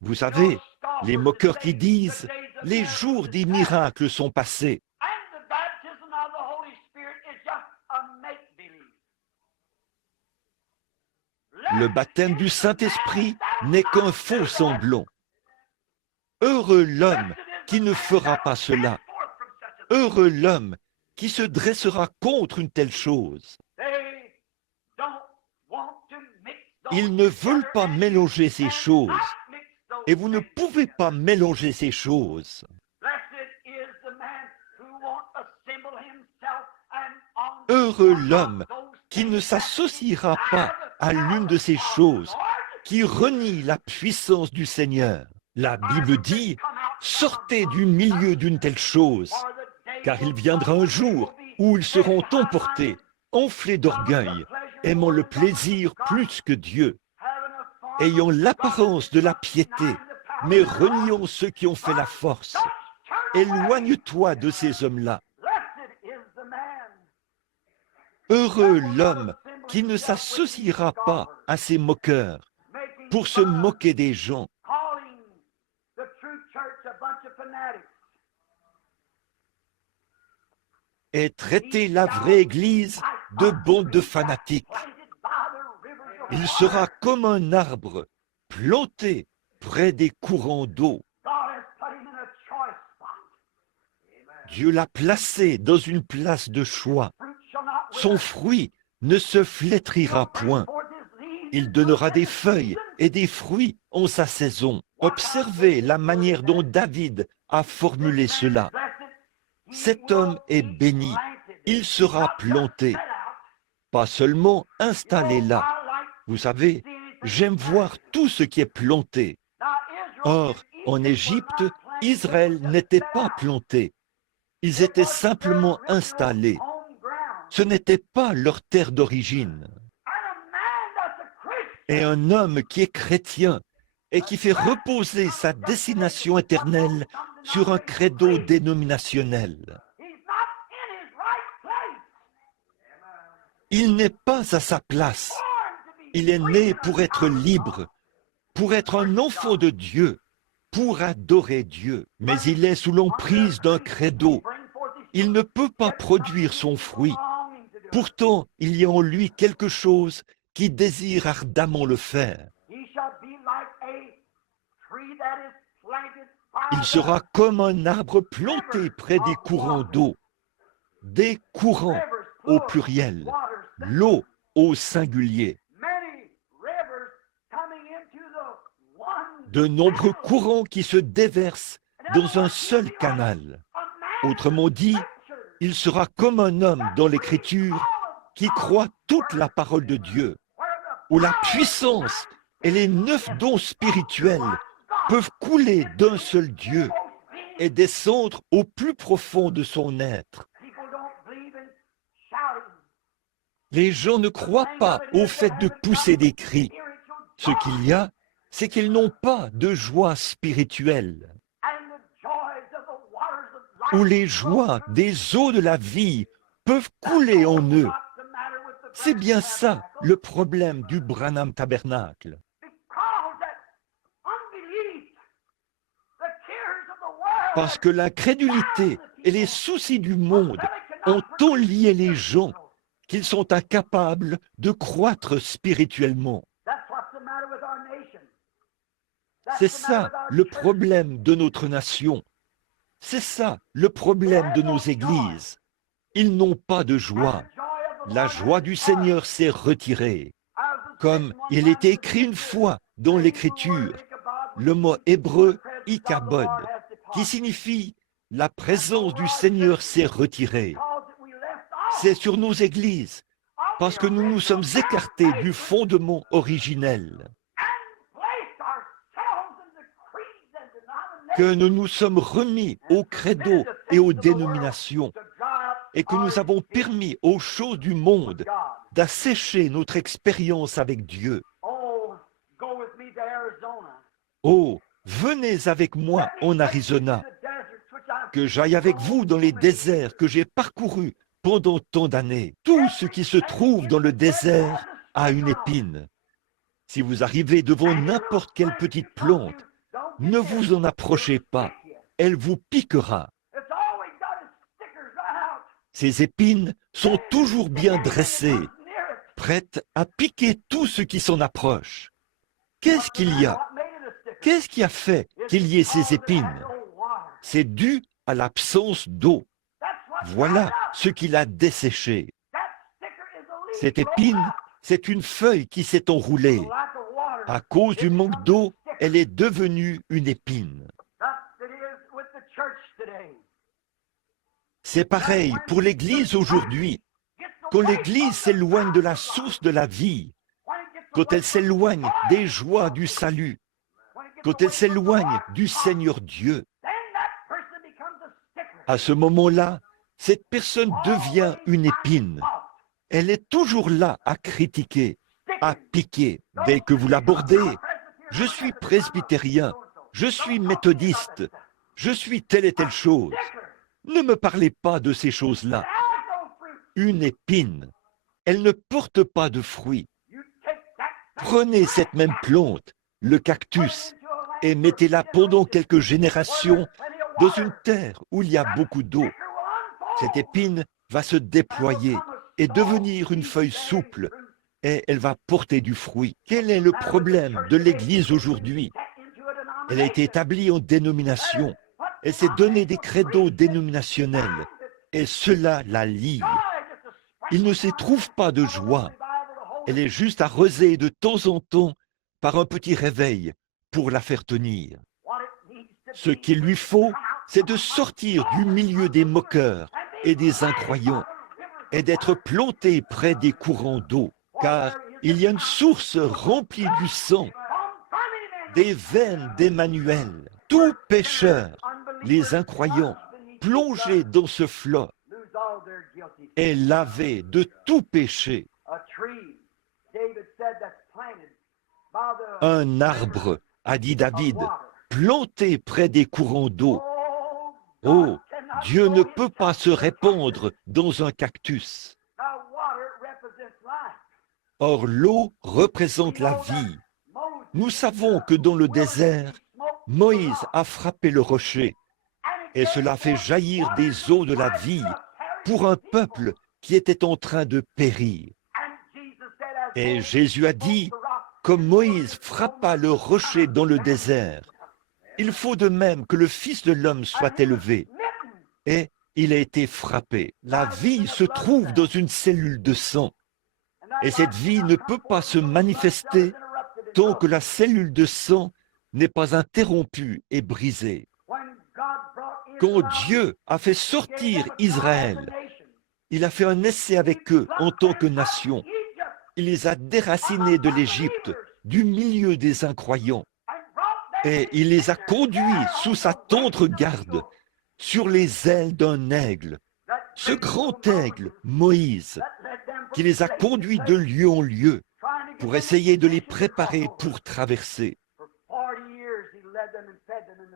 Vous savez, les moqueurs qui disent, « Les jours des miracles sont passés. » Le baptême du Saint-Esprit n'est qu'un faux semblant. Heureux l'homme qui ne fera pas cela. Heureux l'homme qui se dressera contre une telle chose. Ils ne veulent pas mélanger ces choses. Et vous ne pouvez pas mélanger ces choses. Heureux l'homme qui ne s'associera pas à l'une de ces choses, qui renie la puissance du Seigneur. La Bible dit, sortez du milieu d'une telle chose, car il viendra un jour où ils seront emportés, enflés d'orgueil, aimant le plaisir plus que Dieu, ayant l'apparence de la piété, mais reniant ceux qui ont fait la force. Éloigne-toi de ces hommes-là. Heureux l'homme qui ne s'associera pas à ces moqueurs pour se moquer des gens. Et traiter la vraie Église de bande de fanatiques. Il sera comme un arbre planté près des courants d'eau. Dieu l'a placé dans une place de choix. Son fruit ne se flétrira point. Il donnera des feuilles et des fruits en sa saison. Observez la manière dont David a formulé cela. Cet homme est béni, il sera planté, pas seulement installé là. Vous savez, j'aime voir tout ce qui est planté. Or, en Égypte, Israël n'était pas planté. Ils étaient simplement installés. Ce n'était pas leur terre d'origine. Et un homme qui est chrétien et qui fait reposer sa destination éternelle sur un credo dénominationnel. Il n'est pas à sa place. Il est né pour être libre, pour être un enfant de Dieu, pour adorer Dieu. Mais il est sous l'emprise d'un credo. Il ne peut pas produire son fruit. Pourtant, il y a en lui quelque chose qui désire ardemment le faire. Il sera comme un arbre planté près des courants d'eau. Des courants au pluriel, l'eau au singulier. De nombreux courants qui se déversent dans un seul canal. Autrement dit, il sera comme un homme dans l'Écriture qui croit toute la parole de Dieu, où la puissance et les 9 dons spirituels peuvent couler d'un seul Dieu et descendre au plus profond de son être. Les gens ne croient pas au fait de pousser des cris. Ce qu'il y a, c'est qu'ils n'ont pas de joie spirituelle, où les joies des eaux de la vie peuvent couler en eux. C'est bien ça le problème du Branham Tabernacle. Parce que l'incrédulité et les soucis du monde ont tant lié les gens qu'ils sont incapables de croître spirituellement. C'est ça le problème de notre nation. C'est ça le problème de nos églises. Ils n'ont pas de joie. La joie du Seigneur s'est retirée. Comme il est écrit une fois dans l'Écriture, le mot hébreu « ikabod » qui signifie « la présence du Seigneur s'est retirée ». C'est sur nos églises, parce que nous nous sommes écartés du fondement originel, que nous nous sommes remis aux credos et aux dénominations, et que nous avons permis aux choses du monde d'assécher notre expérience avec Dieu. Oh, venez avec moi en Arizona, que j'aille avec vous dans les déserts que j'ai parcourus pendant tant d'années. Tout ce qui se trouve dans le désert a une épine. Si vous arrivez devant n'importe quelle petite plante, ne vous en approchez pas, elle vous piquera. Ces épines sont toujours bien dressées, prêtes à piquer tout ce qui s'en approche. Qu'est-ce qu'il y a? Qu'est-ce qui a fait qu'il y ait ces épines? C'est dû à l'absence d'eau. Voilà ce qui l'a desséché. Cette épine, c'est une feuille qui s'est enroulée. À cause du manque d'eau, elle est devenue une épine. C'est pareil pour l'Église aujourd'hui. Quand l'Église s'éloigne de la source de la vie, quand elle s'éloigne des joies du salut, quand elle s'éloigne du Seigneur Dieu, à ce moment-là, cette personne devient une épine. Elle est toujours là à critiquer, à piquer. Dès que vous l'abordez, je suis presbytérien, je suis méthodiste, je suis telle et telle chose. Ne me parlez pas de ces choses-là. Une épine, elle ne porte pas de fruits. Prenez cette même plante, le cactus, et mettez-la pendant quelques générations dans une terre où il y a beaucoup d'eau. Cette épine va se déployer et devenir une feuille souple, et elle va porter du fruit. Quel est le problème de l'Église aujourd'hui? Elle a été établie en dénomination. Elle s'est donné des credos dénominationnels, et cela la lie. Il ne s'y trouve pas de joie. Elle est juste arrosée de temps en temps par un petit réveil pour la faire tenir. Ce qu'il lui faut, c'est de sortir du milieu des moqueurs et des incroyants et d'être planté près des courants d'eau, car il y a une source remplie du sang, des veines d'Emmanuel. Tout pécheur, les incroyants, plongés dans ce flot, est lavé de tout péché. Un arbre, a dit David, planté près des courants d'eau. Oh, Dieu ne peut pas se répandre dans un cactus. Or, l'eau représente la vie. Nous savons que dans le désert, Moïse a frappé le rocher et cela fait jaillir des eaux de la vie pour un peuple qui était en train de périr. Et Jésus a dit, comme Moïse frappa le rocher dans le désert, il faut de même que le Fils de l'homme soit élevé. Et il a été frappé. La vie se trouve dans une cellule de sang. Et cette vie ne peut pas se manifester tant que la cellule de sang n'est pas interrompue et brisée. Quand Dieu a fait sortir Israël, il a fait un essai avec eux en tant que nation. Il les a déracinés de l'Égypte, du milieu des incroyants. Et il les a conduits sous sa tendre garde, sur les ailes d'un aigle. Ce grand aigle, Moïse, qui les a conduits de lieu en lieu pour essayer de les préparer pour traverser.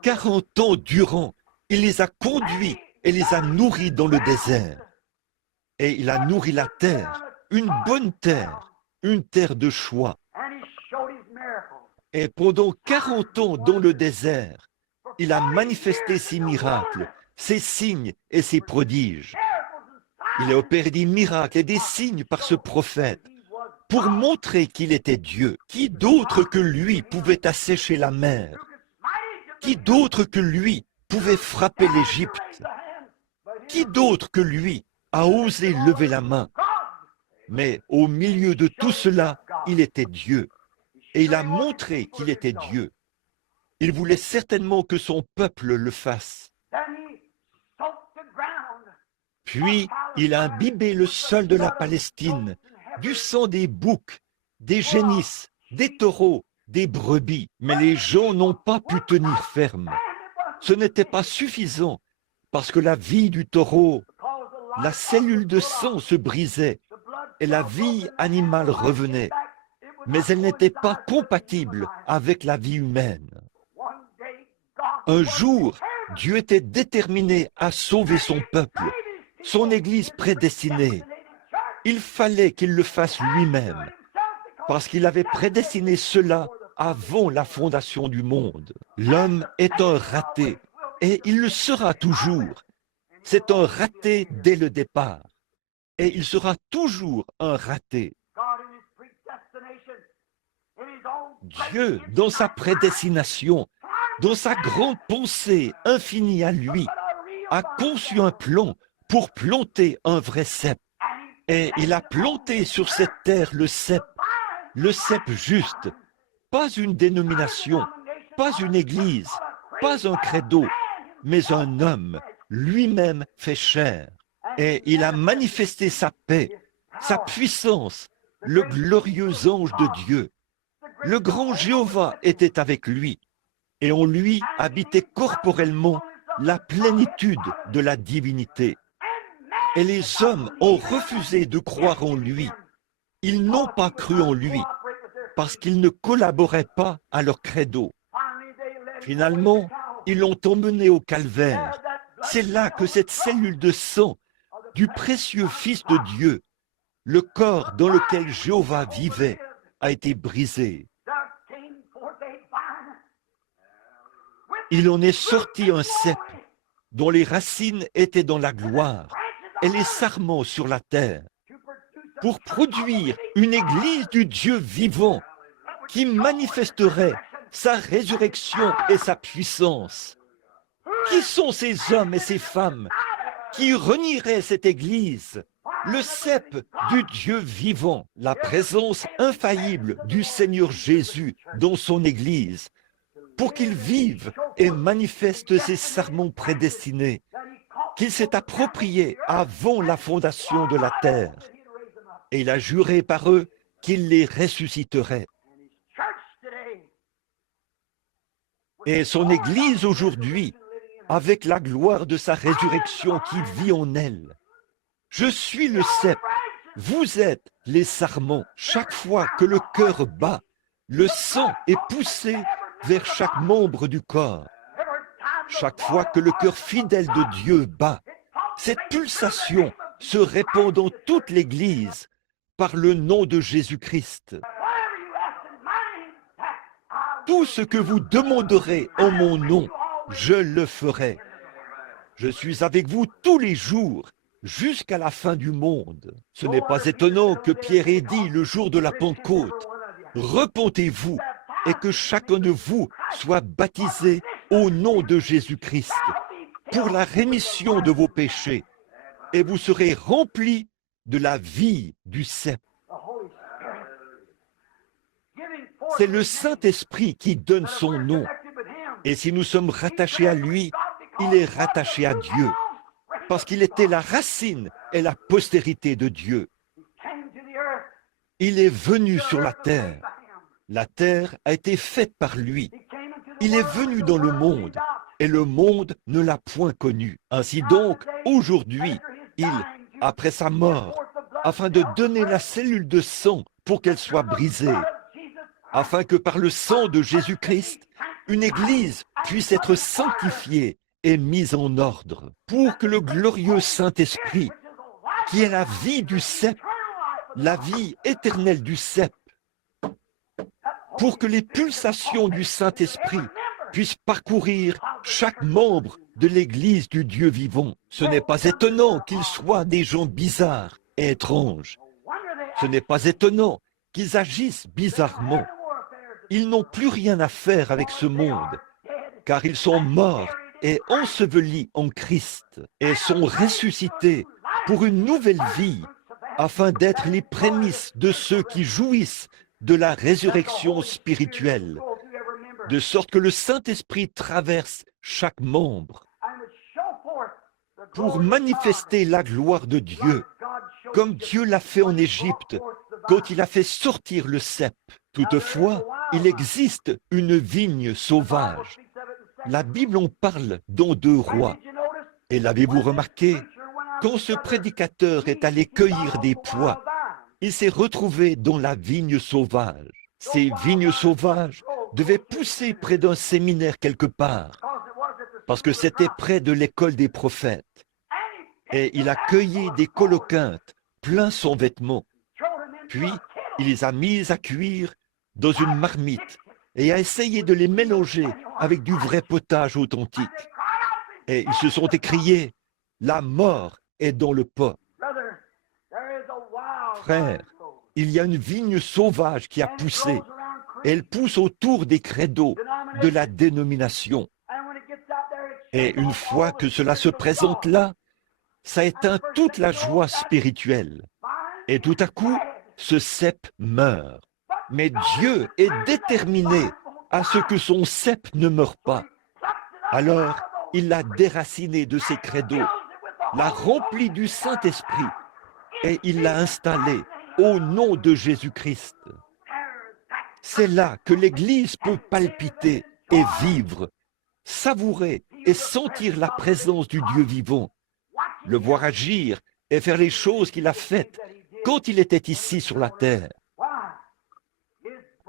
40 ans durant, il les a conduits et les a nourris dans le désert. Et il a nourri la terre, une bonne terre, une terre de choix. Et pendant 40 ans dans le désert, il a manifesté ses miracles, ses signes et ses prodiges. Il a opéré des miracles et des signes par ce prophète pour montrer qu'il était Dieu. Qui d'autre que lui pouvait assécher la mer? Qui d'autre que lui pouvait frapper l'Égypte? Qui d'autre que lui a osé lever la main? Mais au milieu de tout cela, il était Dieu. Et il a montré qu'il était Dieu. Il voulait certainement que son peuple le fasse. Puis, il a imbibé le sol de la Palestine, du sang des boucs, des génisses, des taureaux, des brebis. Mais les gens n'ont pas pu tenir ferme. Ce n'était pas suffisant, parce que la vie du taureau, la cellule de sang se brisait, et la vie animale revenait. Mais elle n'était pas compatible avec la vie humaine. Un jour, Dieu était déterminé à sauver son peuple, son Église prédestinée. Il fallait qu'il le fasse lui-même, parce qu'il avait prédestiné cela avant la fondation du monde. L'homme est un raté, et il le sera toujours. C'est un raté dès le départ, et il sera toujours un raté. Dieu, dans sa prédestination, dans sa grande pensée infinie à lui, a conçu un plan pour planter un vrai cep. Et il a planté sur cette terre le cep juste, pas une dénomination, pas une église, pas un credo, mais un homme, lui-même fait chair. Et il a manifesté sa paix, sa puissance, le glorieux ange de Dieu. Le grand Jéhovah était avec lui, et en lui habitait corporellement la plénitude de la divinité. Et les hommes ont refusé de croire en lui. Ils n'ont pas cru en lui, parce qu'ils ne collaboraient pas à leur credo. Finalement, ils l'ont emmené au calvaire. C'est là que cette cellule de sang du précieux Fils de Dieu, le corps dans lequel Jéhovah vivait, a été brisée. Il en est sorti un cep dont les racines étaient dans la gloire et les sarments sur la terre, pour produire une église du Dieu vivant qui manifesterait sa résurrection et sa puissance. Qui sont ces hommes et ces femmes qui renieraient cette église, le cep du Dieu vivant, la présence infaillible du Seigneur Jésus dans son église, pour qu'il vive et manifeste ses sermons prédestinés, qu'il s'est approprié avant la fondation de la terre. Et il a juré par eux qu'il les ressusciterait. Et son Église aujourd'hui, avec la gloire de sa résurrection qui vit en elle. Je suis le cep, vous êtes les sarments. Chaque fois que le cœur bat, le sang est poussé vers chaque membre du corps. Chaque fois que le cœur fidèle de Dieu bat, cette pulsation se répand dans toute l'Église par le nom de Jésus-Christ. Tout ce que vous demanderez en mon nom, je le ferai. Je suis avec vous tous les jours, jusqu'à la fin du monde. Ce n'est pas étonnant que Pierre ait dit le jour de la Pentecôte, « Repentez-vous et que chacun de vous soit baptisé au nom de Jésus-Christ pour la rémission de vos péchés, et vous serez remplis de la vie du cep. » C'est le Saint-Esprit qui donne son nom. Et si nous sommes rattachés à lui, il est rattaché à Dieu, parce qu'il était la racine et la postérité de Dieu. Il est venu sur la terre. La terre a été faite par lui. Il est venu dans le monde, et le monde ne l'a point connu. Ainsi donc, aujourd'hui, après sa mort, afin de donner la cellule de sang pour qu'elle soit brisée, afin que par le sang de Jésus-Christ, une église puisse être sanctifiée et mise en ordre, pour que le glorieux Saint-Esprit, qui est la vie du cep, la vie éternelle du cep, pour que les pulsations du Saint-Esprit puissent parcourir chaque membre de l'église du Dieu vivant. Ce n'est pas étonnant qu'ils soient des gens bizarres et étranges. Ce n'est pas étonnant qu'ils agissent bizarrement. Ils n'ont plus rien à faire avec ce monde, car ils sont morts et ensevelis en Christ et sont ressuscités pour une nouvelle vie, afin d'être les prémices de ceux qui jouissent de la résurrection spirituelle, de sorte que le Saint-Esprit traverse chaque membre pour manifester la gloire de Dieu, comme Dieu l'a fait en Égypte, quand il a fait sortir le cep. Toutefois, il existe une vigne sauvage. La Bible en parle dans 2 Rois. Et l'avez-vous remarqué? Quand ce prédicateur est allé cueillir des pois, il s'est retrouvé dans la vigne sauvage. Ces vignes sauvages devaient pousser près d'un séminaire quelque part, parce que c'était près de l'école des prophètes. Et il a cueilli des coloquintes plein son vêtement. Puis, il les a mises à cuire dans une marmite et a essayé de les mélanger avec du vrai potage authentique. Et ils se sont écriés, « La mort est dans le pot. » Frère, il y a une vigne sauvage qui a poussé. Elle pousse autour des credos de la dénomination. Et une fois que cela se présente là, ça éteint toute la joie spirituelle. Et tout à coup, ce cep meurt. Mais Dieu est déterminé à ce que son cep ne meure pas. Alors, il l'a déraciné de ses credos, l'a rempli du Saint-Esprit, et il l'a installé au nom de Jésus-Christ. C'est là que l'Église peut palpiter et vivre, savourer et sentir la présence du Dieu vivant, le voir agir et faire les choses qu'il a faites quand il était ici sur la terre.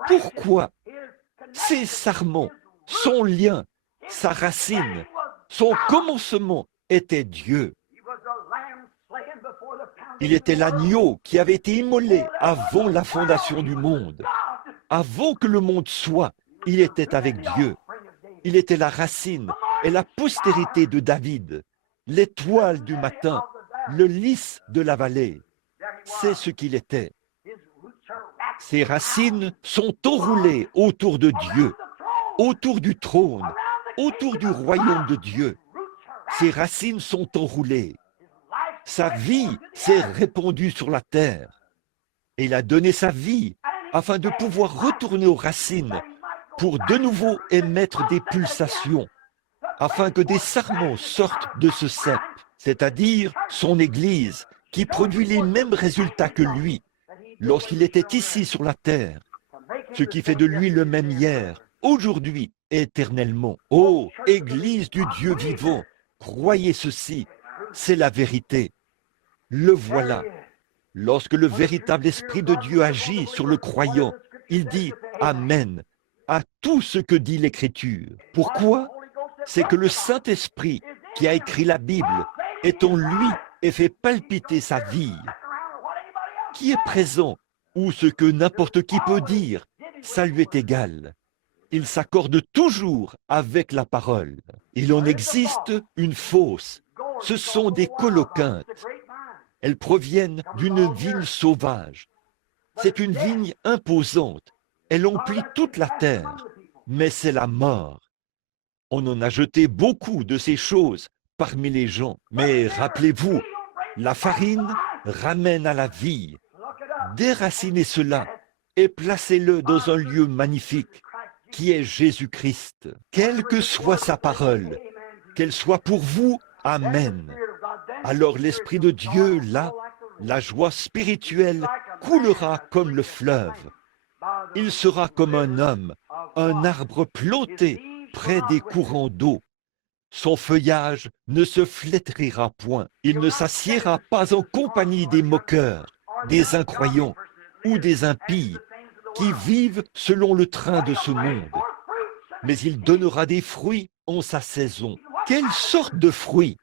Pourquoi? Ses sarments, son lien, sa racine, son commencement était Dieu. Il était l'agneau qui avait été immolé avant la fondation du monde. Avant que le monde soit, il était avec Dieu. Il était la racine et la postérité de David, l'étoile du matin, le lys de la vallée. C'est ce qu'il était. Ses racines sont enroulées autour de Dieu, autour du trône, autour du royaume de Dieu. Ses racines sont enroulées. Sa vie s'est répandue sur la terre. Et il a donné sa vie afin de pouvoir retourner aux racines pour de nouveau émettre des pulsations, afin que des sarments sortent de ce cep, c'est-à-dire son Église, qui produit les mêmes résultats que lui lorsqu'il était ici sur la terre, ce qui fait de lui le même hier, aujourd'hui et éternellement. Ô Église du Dieu vivant, croyez ceci, c'est la vérité. Le voilà. Lorsque le véritable Esprit de Dieu agit sur le croyant, il dit « Amen » à tout ce que dit l'Écriture. Pourquoi? C'est que le Saint-Esprit qui a écrit la Bible est en lui et fait palpiter sa vie. qui est présent ou ce que n'importe qui peut dire, ça lui est égal. Il s'accorde toujours avec la parole. Il en existe une fausse. Ce sont des coloquintes. Elles proviennent d'une vigne sauvage. C'est une vigne imposante. Elle emplit toute la terre, mais c'est la mort. On en a jeté beaucoup de ces choses parmi les gens. Mais rappelez-vous, la farine ramène à la vie. Déracinez cela et placez-le dans un lieu magnifique qui est Jésus-Christ. Quelle que soit sa parole, qu'elle soit pour vous, Amen. Alors l'Esprit de Dieu, là, la joie spirituelle coulera comme le fleuve. Il sera comme un homme, un arbre planté près des courants d'eau. Son feuillage ne se flétrira point. Il ne s'assiera pas en compagnie des moqueurs, des incroyants ou des impies qui vivent selon le train de ce monde. Mais il donnera des fruits en sa saison. Quelle sorte de fruits?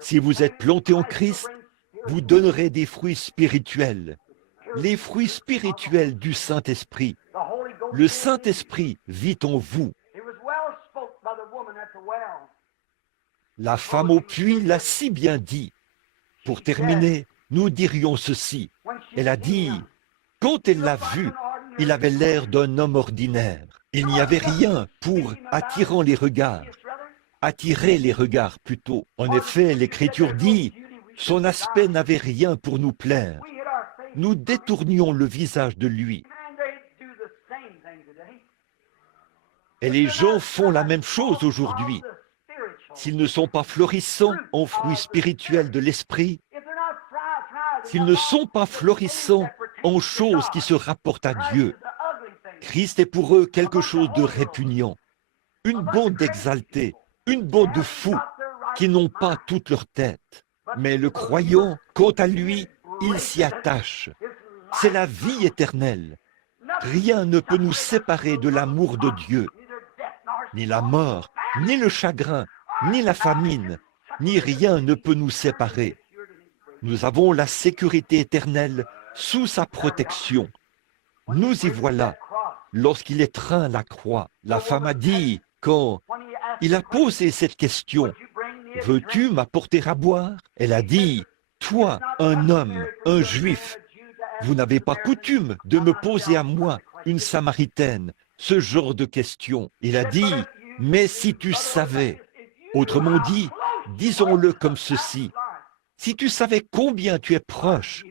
Si vous êtes planté en Christ, vous donnerez des fruits spirituels. Les fruits spirituels du Saint-Esprit. Le Saint-Esprit vit en vous. La femme au puits l'a si bien dit. Pour terminer, nous dirions ceci. Elle a dit, quand elle l'a vu, il avait l'air d'un homme ordinaire. Il n'y avait rien pour attirer les regards plutôt. En effet, l'Écriture dit, son aspect n'avait rien pour nous plaire. Nous détournions le visage de lui. Et les gens font la même chose aujourd'hui. S'ils ne sont pas florissants en fruits spirituels de l'esprit, s'ils ne sont pas florissants en choses qui se rapportent à Dieu, Christ est pour eux quelque chose de répugnant, une bande d'exaltés, une bande de fous qui n'ont pas toute leur tête. Mais le croyant, quant à lui, il s'y attache. C'est la vie éternelle. Rien ne peut nous séparer de l'amour de Dieu. Ni la mort, ni le chagrin, ni la famine, ni rien ne peut nous séparer. Nous avons la sécurité éternelle sous sa protection. Nous y voilà. Lorsqu'il étreint la croix, la femme a dit, quand il a posé cette question, « Veux-tu m'apporter à boire ?» Elle a dit, « Toi, un homme, un juif, vous n'avez pas coutume de me poser à moi, une Samaritaine, ce genre de questions. » Il a dit, « Mais si tu savais, autrement dit, disons-le comme ceci, si tu savais combien tu es proche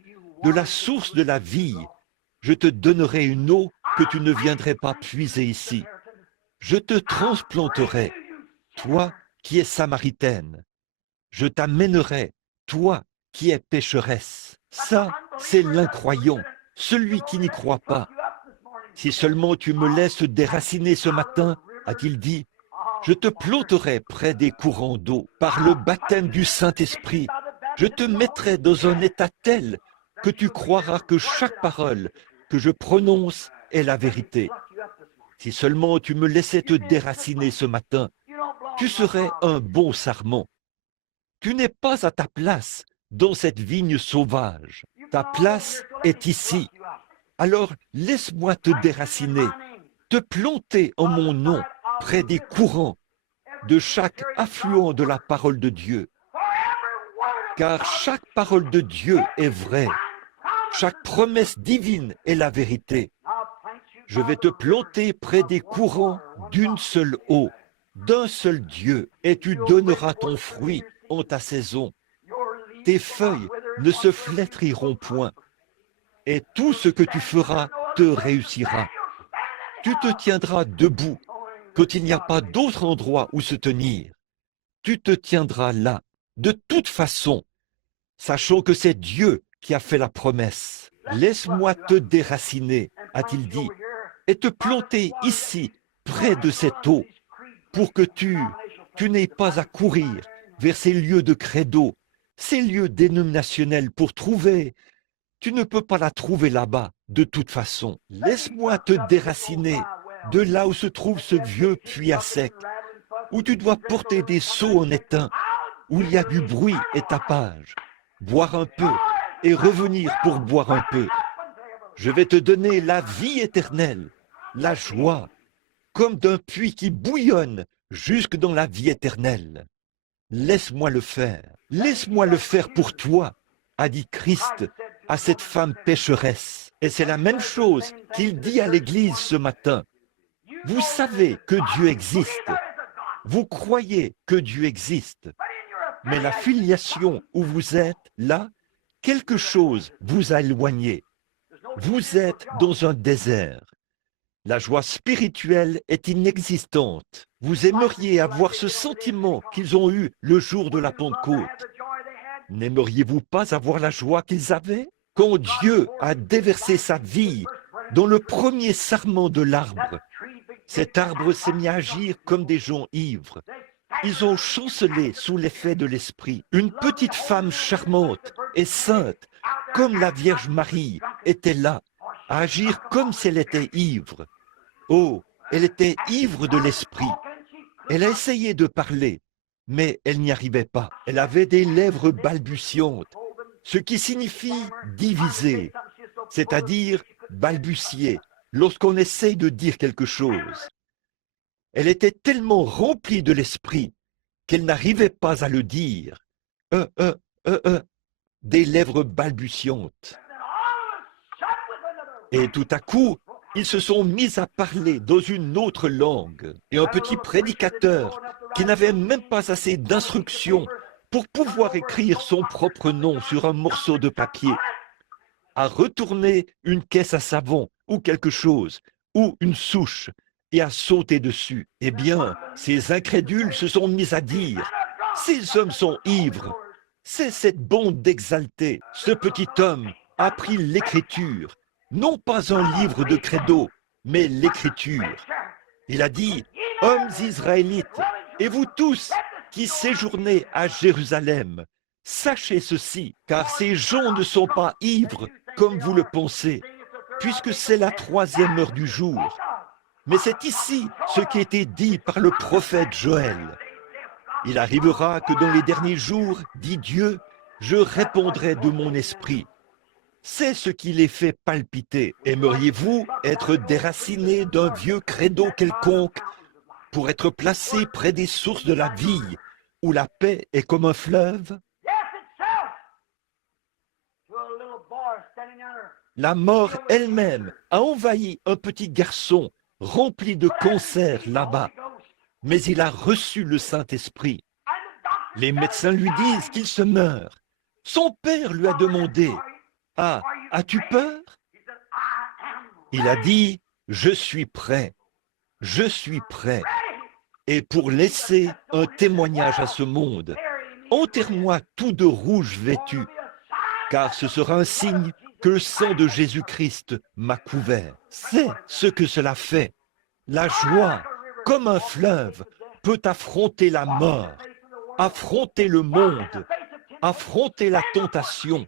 de la source de la vie, je te donnerai une eau que tu ne viendrais pas puiser ici. Je te transplanterai, toi qui es samaritaine. Je t'amènerai, toi qui es pécheresse. Ça, c'est l'incroyant, celui qui n'y croit pas. Si seulement tu me laisses déraciner ce matin, a-t-il dit, je te planterai près des courants d'eau. Par le baptême du Saint-Esprit, je te mettrai dans un état tel que tu croiras que chaque parole que je prononce est la vérité. Si seulement tu me laissais te déraciner ce matin, tu serais un bon sarment. Tu n'es pas à ta place dans cette vigne sauvage. Ta place est ici. Alors laisse-moi te déraciner, te planter en mon nom près des courants de chaque affluent de la parole de Dieu. Car chaque parole de Dieu est vraie. Chaque promesse divine est la vérité. Je vais te planter près des courants d'une seule eau, d'un seul Dieu, et tu donneras ton fruit en ta saison. Tes feuilles ne se flétriront point, et tout ce que tu feras te réussira. Tu te tiendras debout, quand il n'y a pas d'autre endroit où se tenir. Tu te tiendras là, de toute façon, sachant que c'est Dieu qui a fait la promesse. Laisse-moi te déraciner, a-t-il dit, et te planter ici, près de cette eau, pour que tu n'aies pas à courir vers ces lieux de credo, ces lieux dénominationnels pour trouver. Tu ne peux pas la trouver là-bas, de toute façon. Laisse-moi te déraciner de là où se trouve ce vieux puits à sec, où tu dois porter des seaux en étain, où il y a du bruit et tapage, boire un peu et revenir pour boire un peu. Je vais te donner la vie éternelle, la joie, comme d'un puits qui bouillonne jusque dans la vie éternelle. Laisse-moi le faire pour toi, a dit Christ à cette femme pécheresse. Et c'est la même chose qu'il dit à l'Église ce matin. Vous savez que Dieu existe. Vous croyez que Dieu existe. Mais la filiation où vous êtes, là, quelque chose vous a éloigné. Vous êtes dans un désert. La joie spirituelle est inexistante. Vous aimeriez avoir ce sentiment qu'ils ont eu le jour de la Pentecôte. N'aimeriez-vous pas avoir la joie qu'ils avaient? Quand Dieu a déversé sa vie dans le premier sarment de l'arbre, cet arbre s'est mis à agir comme des gens ivres. Ils ont chancelé sous l'effet de l'esprit. Une petite femme charmante et sainte, comme la Vierge Marie, était là, à agir comme si elle était ivre. Oh, elle était ivre de l'esprit. Elle a essayé de parler, mais elle n'y arrivait pas. Elle avait des lèvres balbutiantes, ce qui signifie diviser, c'est-à-dire balbutier, lorsqu'on essaye de dire quelque chose. Elle était tellement remplie de l'esprit qu'elle n'arrivait pas à le dire. Des lèvres balbutiantes. Et tout à coup, ils se sont mis à parler dans une autre langue. Et un petit prédicateur, qui n'avait même pas assez d'instructions pour pouvoir écrire son propre nom sur un morceau de papier, a retourné une caisse à savon ou quelque chose, ou une souche, et a sauté dessus. Eh bien, ces incrédules se sont mis à dire, « Ces hommes sont ivres. C'est cette bande exaltée. Ce petit homme a pris l'écriture, non pas un livre de credo, mais l'écriture. Il a dit, « Hommes israélites, et vous tous qui séjournez à Jérusalem, sachez ceci, car ces gens ne sont pas ivres comme vous le pensez, puisque c'est la 3e heure du jour. Mais c'est ici ce qui a été dit par le prophète Joël. Il arrivera que dans les derniers jours, dit Dieu, je répondrai de mon esprit. C'est ce qui les fait palpiter. Aimeriez-vous être déraciné d'un vieux credo quelconque pour être placé près des sources de la vie, où la paix est comme un fleuve? La mort elle-même a envahi un petit garçon rempli de cancers là-bas, mais il a reçu le Saint-Esprit. Les médecins lui disent qu'il se meurt. Son père lui a demandé, « Ah, as-tu peur ?» Il a dit, « Je suis prêt, je suis prêt. » Et pour laisser un témoignage à ce monde, enterre-moi tout de rouge vêtu, car ce sera un signe que le sang de Jésus-Christ m'a couvert. C'est ce que cela fait. La joie, comme un fleuve, peut affronter la mort, affronter le monde, affronter la tentation,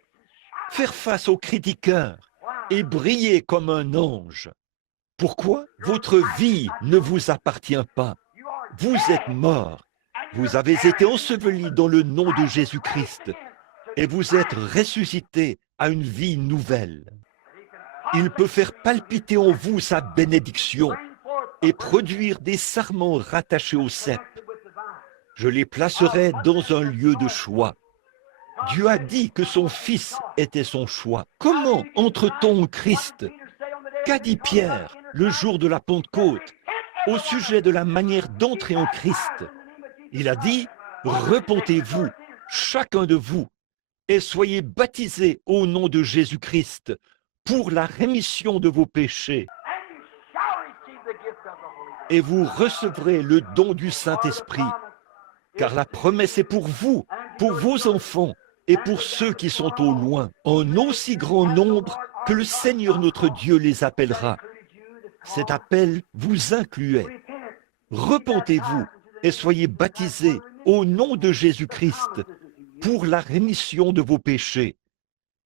faire face aux critiqueurs et briller comme un ange. Pourquoi? Votre vie ne vous appartient pas. Vous êtes mort. Vous avez été enseveli dans le nom de Jésus-Christ et vous êtes ressuscité à une vie nouvelle. Il peut faire palpiter en vous sa bénédiction et produire des sarments rattachés au cep. Je les placerai dans un lieu de choix. Dieu a dit que son Fils était son choix. Comment entre-t-on au Christ? Qu'a dit Pierre le jour de la Pentecôte au sujet de la manière d'entrer en Christ? Il a dit, « Repentez-vous, chacun de vous, et soyez baptisés au nom de Jésus-Christ pour la rémission de vos péchés. Et vous recevrez le don du Saint-Esprit, car la promesse est pour vous, pour vos enfants et pour ceux qui sont au loin, en aussi grand nombre que le Seigneur notre Dieu les appellera. » Cet appel vous incluait. Repentez-vous et soyez baptisés au nom de Jésus-Christ pour la rémission de vos péchés.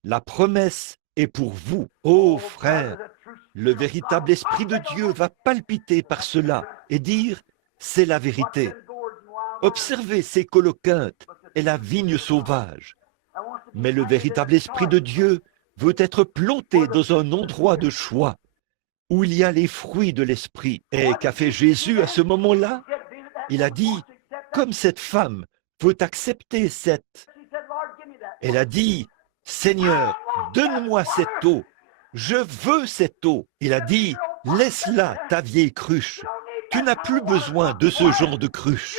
La promesse est pour vous. Ô frères, le véritable Esprit de Dieu va palpiter par cela et dire, c'est la vérité. Observez ces coloquintes et la vigne sauvage. Mais le véritable Esprit de Dieu veut être planté dans un endroit de choix où il y a les fruits de l'Esprit. Et qu'a fait Jésus à ce moment-là? Il a dit, comme cette femme veut accepter cette... Elle a dit, Seigneur, donne-moi cette eau. Je veux cette eau. Il a dit, laisse-la, ta vieille cruche. Tu n'as plus besoin de ce genre de cruche.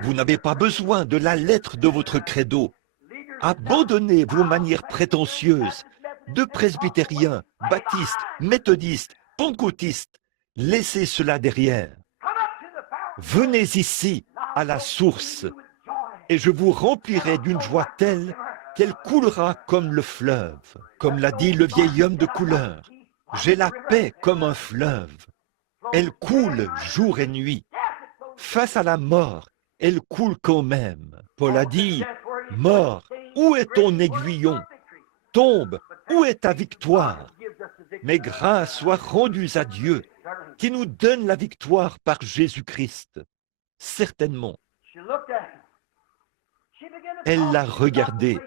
Vous n'avez pas besoin de la lettre de votre credo. Abandonnez vos manières prétentieuses de presbytériens, baptistes, méthodistes, pentecôtistes. Laissez cela derrière. Venez ici, à la source, et je vous remplirai d'une joie telle qu'elle coulera comme le fleuve. Comme l'a dit le vieil homme de couleur, j'ai la paix comme un fleuve. Elle coule jour et nuit. Face à la mort, elle coule quand même. Paul a dit, mort, où est ton aiguillon? Tombe, où est ta victoire? Mais grâce soit rendue à Dieu, qui nous donne la victoire par Jésus-Christ. Certainement. Elle l'a regardé.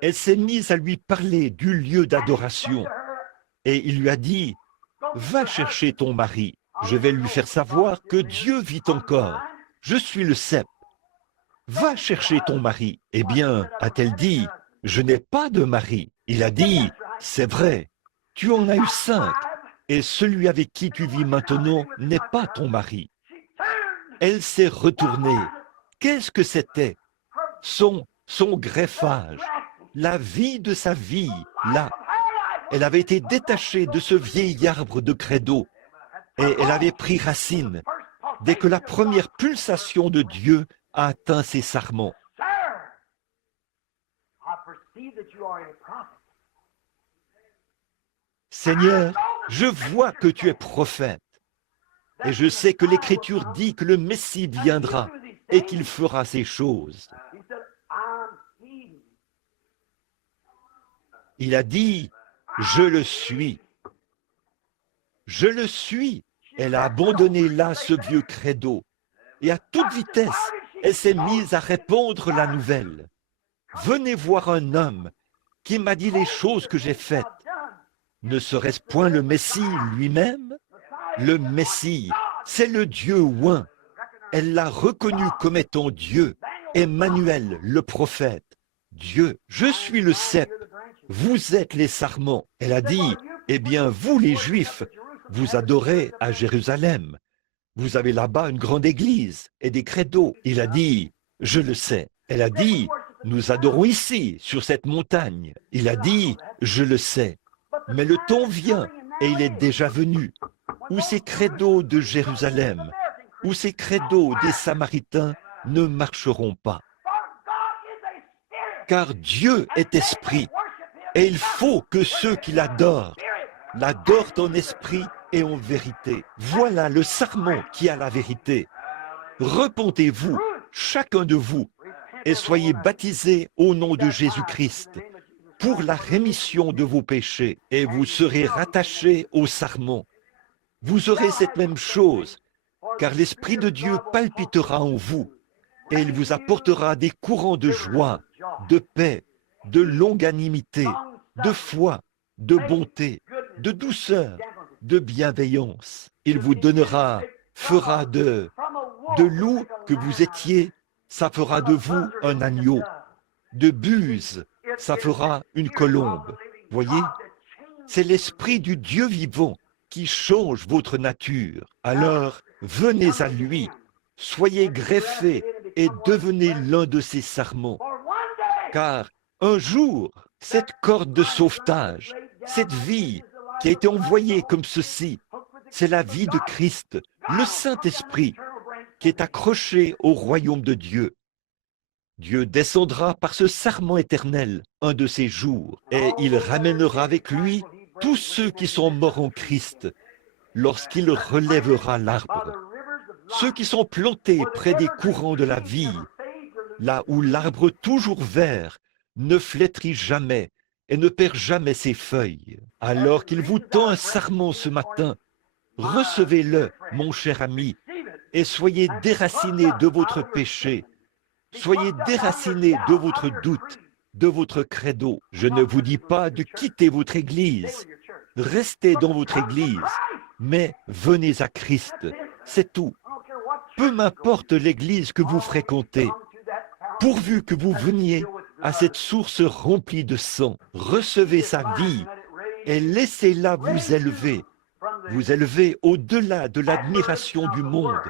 Elle s'est mise à lui parler du lieu d'adoration. Et il lui a dit, va chercher ton mari. Je vais lui faire savoir que Dieu vit encore. Je suis le cep. Va chercher ton mari. Eh bien, a-t-elle dit, je n'ai pas de mari. Il a dit, c'est vrai, tu en as eu 5, et celui avec qui tu vis maintenant n'est pas ton mari. Elle s'est retournée. Qu'est-ce que c'était? Son greffage, la vie de sa vie, là. Elle avait été détachée de ce vieil arbre de credo, et elle avait pris racine dès que la première pulsation de Dieu a atteint ses sarments. Seigneur, je vois que tu es prophète, et je sais que l'Écriture dit que le Messie viendra et qu'il fera ces choses. Il a dit, je le suis. Je le suis. Elle a abandonné là ce vieux credo. Et à toute vitesse, elle s'est mise à répandre la nouvelle. Venez voir un homme qui m'a dit les choses que j'ai faites. Ne serait-ce point le Messie lui-même? Le Messie, c'est le Dieu oint. Elle l'a reconnu comme étant Dieu. Emmanuel, le prophète. Dieu, je suis le cep. Vous êtes les sarments. Elle a dit, eh bien, vous les Juifs, vous adorez à Jérusalem. Vous avez là-bas une grande église et des credos. Il a dit, je le sais. Elle a dit, nous adorons ici, sur cette montagne. Il a dit, je le sais. Mais le temps vient, et il est déjà venu, où ces credos de Jérusalem, où ces credos des Samaritains ne marcheront pas. Car Dieu est esprit, et il faut que ceux qui l'adorent en esprit et en vérité. Voilà le sarment qui a la vérité. Repentez-vous, chacun de vous, et soyez baptisés au nom de Jésus-Christ pour la rémission de vos péchés, et vous serez rattachés au sarment. Vous aurez cette même chose, car l'Esprit de Dieu palpitera en vous, et il vous apportera des courants de joie, de paix, de longanimité, de foi, de bonté, de douceur, de bienveillance. Il vous fera de loup que vous étiez, ça fera de vous un agneau. De buse, ça fera une colombe. Voyez, c'est l'Esprit du Dieu vivant qui change votre nature. Alors, venez à lui, soyez greffés et devenez l'un de ses sarments. Car un jour, cette corde de sauvetage, cette vie qui a été envoyée comme ceci, c'est la vie de Christ, le Saint-Esprit, qui est accroché au royaume de Dieu. Dieu descendra par ce sarment éternel un de ces jours, et il ramènera avec lui tous ceux qui sont morts en Christ, lorsqu'il relèvera l'arbre. Ceux qui sont plantés près des courants de la vie, là où l'arbre toujours vert ne flétrit jamais et ne perd jamais ses feuilles. Alors qu'il vous tend un sarment ce matin, recevez-le, mon cher ami, et soyez déracinés de votre péché. Soyez déracinés de votre doute, de votre credo. Je ne vous dis pas de quitter votre Église. Restez dans votre Église, mais venez à Christ. C'est tout. Peu m'importe l'Église que vous fréquentez, pourvu que vous veniez à cette source remplie de sang, recevez sa vie et laissez-la vous élever au-delà de l'admiration du monde,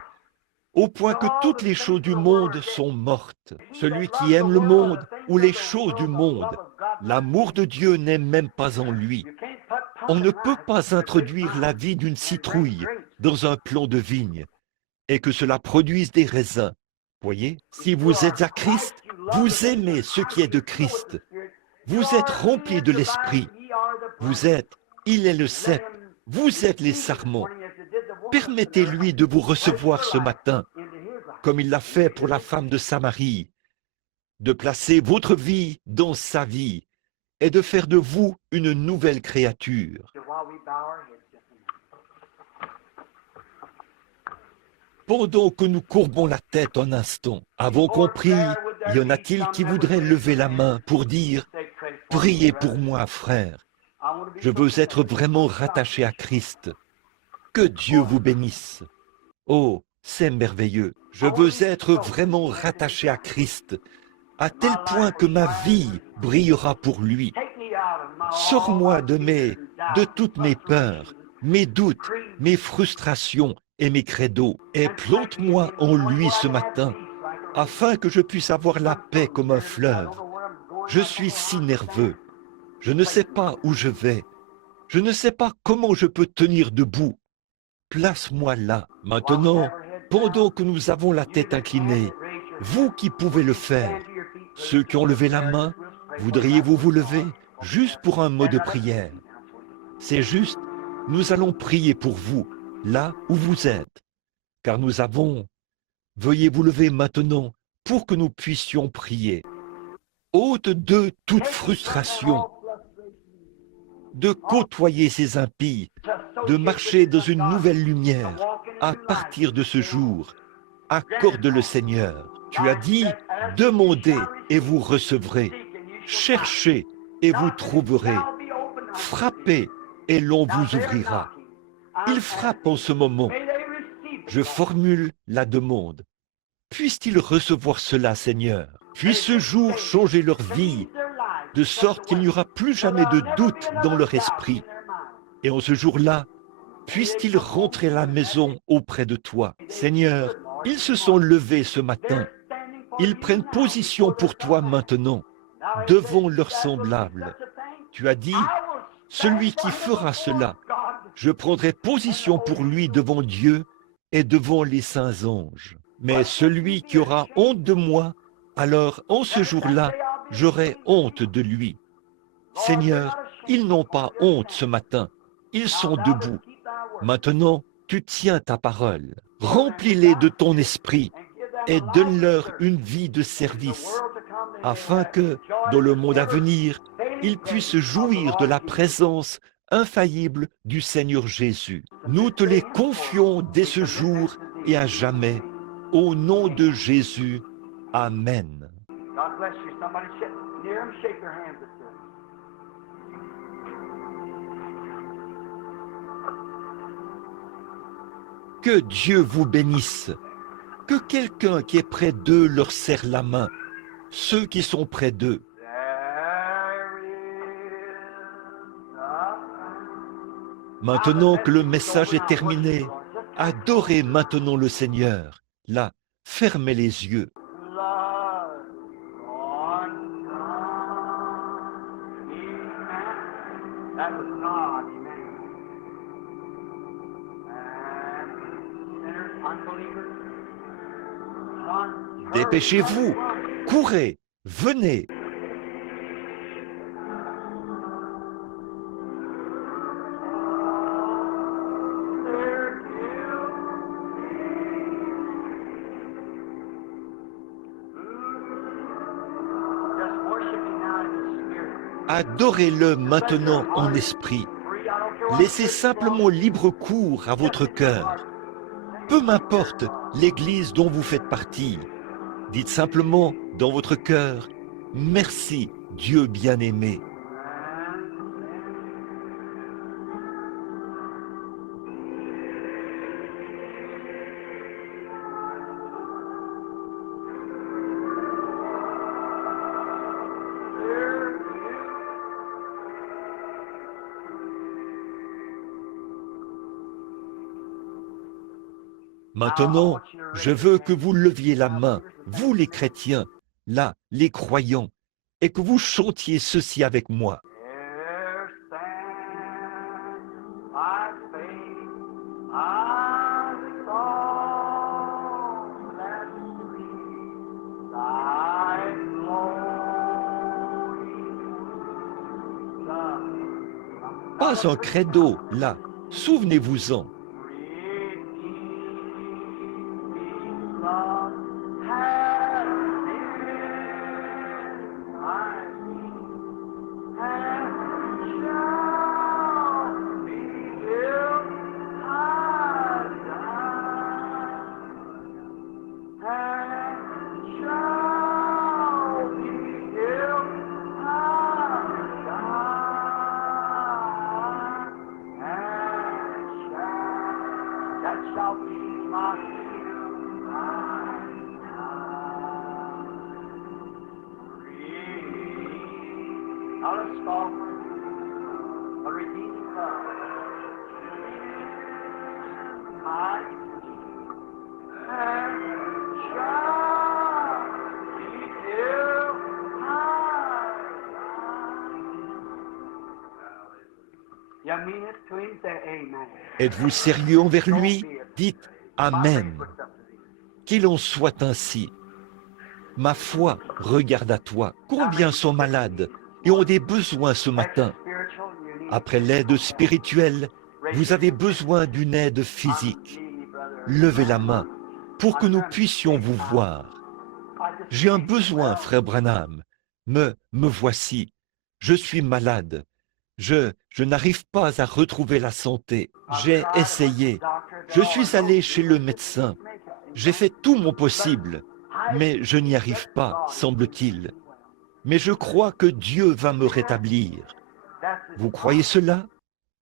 au point que toutes les choses du monde sont mortes. Celui qui aime le monde ou les choses du monde, l'amour de Dieu n'est même pas en lui. On ne peut pas introduire la vie d'une citrouille dans un plant de vigne et que cela produise des raisins. Voyez, si vous êtes à Christ, vous aimez ce qui est de Christ. Vous êtes remplis de l'Esprit. Il est le cep, vous êtes les sarments. Permettez-lui de vous recevoir ce matin, comme il l'a fait pour la femme de Samarie, de placer votre vie dans sa vie et de faire de vous une nouvelle créature. Pendant que nous courbons la tête un instant, avons compris, y en a-t-il qui voudraient lever la main pour dire « Priez pour moi, frère, je veux être vraiment rattaché à Christ. Que Dieu vous bénisse. » Oh, c'est merveilleux. Je veux être vraiment rattaché à Christ, à tel point que ma vie brillera pour lui. Sors-moi de toutes mes peurs, mes doutes, mes frustrations et mes credos, et plante-moi en lui ce matin, afin que je puisse avoir la paix comme un fleuve. Je suis si nerveux. Je ne sais pas où je vais. Je ne sais pas comment je peux tenir debout. Place-moi là, maintenant, pendant que nous avons la tête inclinée. Vous qui pouvez le faire. Ceux qui ont levé la main, voudriez-vous vous lever juste pour un mot de prière? C'est juste, nous allons prier pour vous, là où vous êtes. Car nous avons... Veuillez vous lever maintenant pour que nous puissions prier. Ôte de toute frustration, de côtoyer ces impies, de marcher dans une nouvelle lumière à partir de ce jour. Accorde le Seigneur. Tu as dit, demandez et vous recevrez. Cherchez et vous trouverez. Frappez et l'on vous ouvrira. Il frappe en ce moment. Je formule la demande. Puisse-t-il recevoir cela, Seigneur? Puisse ce jour changer leur vie, de sorte qu'il n'y aura plus jamais de doute dans leur esprit. Et en ce jour-là, puisse-t-il rentrer à la maison auprès de toi. Seigneur, ils se sont levés ce matin. Ils prennent position pour toi maintenant, devant leurs semblables. Tu as dit, celui qui fera cela, je prendrai position pour lui devant Dieu et devant les saints anges. Mais celui qui aura honte de moi, alors en ce jour-là, j'aurai honte de lui. Seigneur, ils n'ont pas honte ce matin, ils sont debout. Maintenant, tu tiens ta parole. Remplis-les de ton esprit et donne-leur une vie de service, afin que, dans le monde à venir, ils puissent jouir de la présence infaillible du Seigneur Jésus. Nous te les confions dès ce jour et à jamais, au nom de Jésus. Amen. God bless you. Somebody sit near him, shake their hands. Que Dieu vous bénisse. Que quelqu'un qui est près d'eux leur serre la main. Ceux qui sont près d'eux. Maintenant que le message est terminé, adorez maintenant le Seigneur. Là, fermez les yeux. Dépêchez-vous, courez, venez. Adorez-le maintenant en esprit. Laissez simplement libre cours à votre cœur. Peu m'importe l'église dont vous faites partie. Dites simplement dans votre cœur, merci Dieu bien-aimé. Maintenant, je veux que vous leviez la main, vous les chrétiens, là, les croyants, et que vous chantiez ceci avec moi. There stands my faith, I saw that sweet thy glory. Pas un credo, là, souvenez-vous-en. That shall be my now let's call for a redeeming love. My and shall be till you mean it to him, say amen. Êtes-vous sérieux envers lui? Dites Amen. Qu'il en soit ainsi. Ma foi regarde à toi. Combien sont malades et ont des besoins ce matin? Après l'aide spirituelle, vous avez besoin d'une aide physique. Levez la main pour que nous puissions vous voir. J'ai un besoin, frère Branham. Me voici. Je suis malade. Je n'arrive pas à retrouver la santé. J'ai essayé. Je suis allé chez le médecin. J'ai fait tout mon possible, mais je n'y arrive pas, semble-t-il. Mais je crois que Dieu va me rétablir. Vous croyez cela?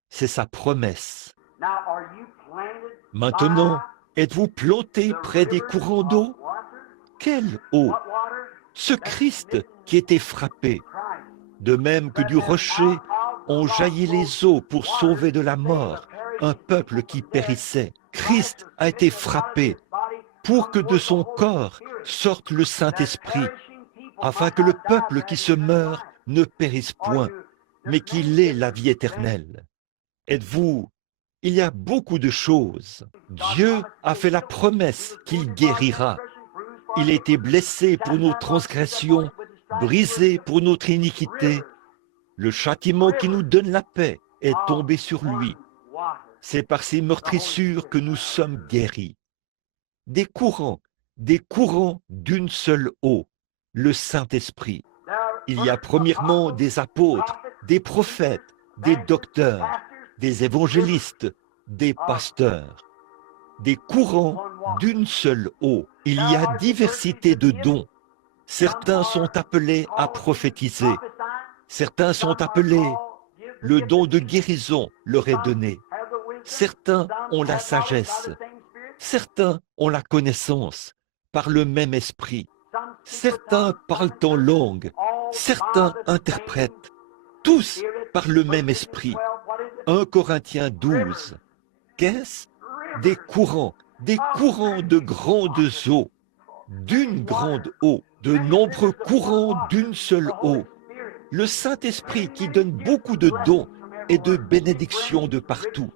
C'est sa promesse. Maintenant, êtes-vous planté près des courants d'eau? Quelle eau? Ce Christ qui était frappé. De même que du rocher ont jailli les eaux pour sauver de la mort un peuple qui périssait. Christ a été frappé pour que de son corps sorte le Saint-Esprit, afin que le peuple qui se meurt ne périsse point, mais qu'il ait la vie éternelle. Êtes-vous? Il y a beaucoup de choses. Dieu a fait la promesse qu'il guérira. Il a été blessé pour nos transgressions, brisé pour notre iniquité. Le châtiment qui nous donne la paix est tombé sur lui. C'est par ses meurtrissures que nous sommes guéris. Des courants d'une seule eau, le Saint-Esprit. Il y a premièrement des apôtres, des prophètes, des docteurs, des évangélistes, des pasteurs. Des courants d'une seule eau. Il y a diversité de dons. Certains sont appelés à prophétiser. Certains sont appelés, le don de guérison leur est donné. Certains ont la sagesse. Certains ont la connaissance par le même esprit. Certains parlent en langue. Certains interprètent. Tous par le même esprit. 1 Corinthiens 12. Qu'est-ce? Des courants de grandes eaux, d'une grande eau, de nombreux courants d'une seule eau. Le Saint-Esprit qui donne beaucoup de dons et de bénédictions de partout.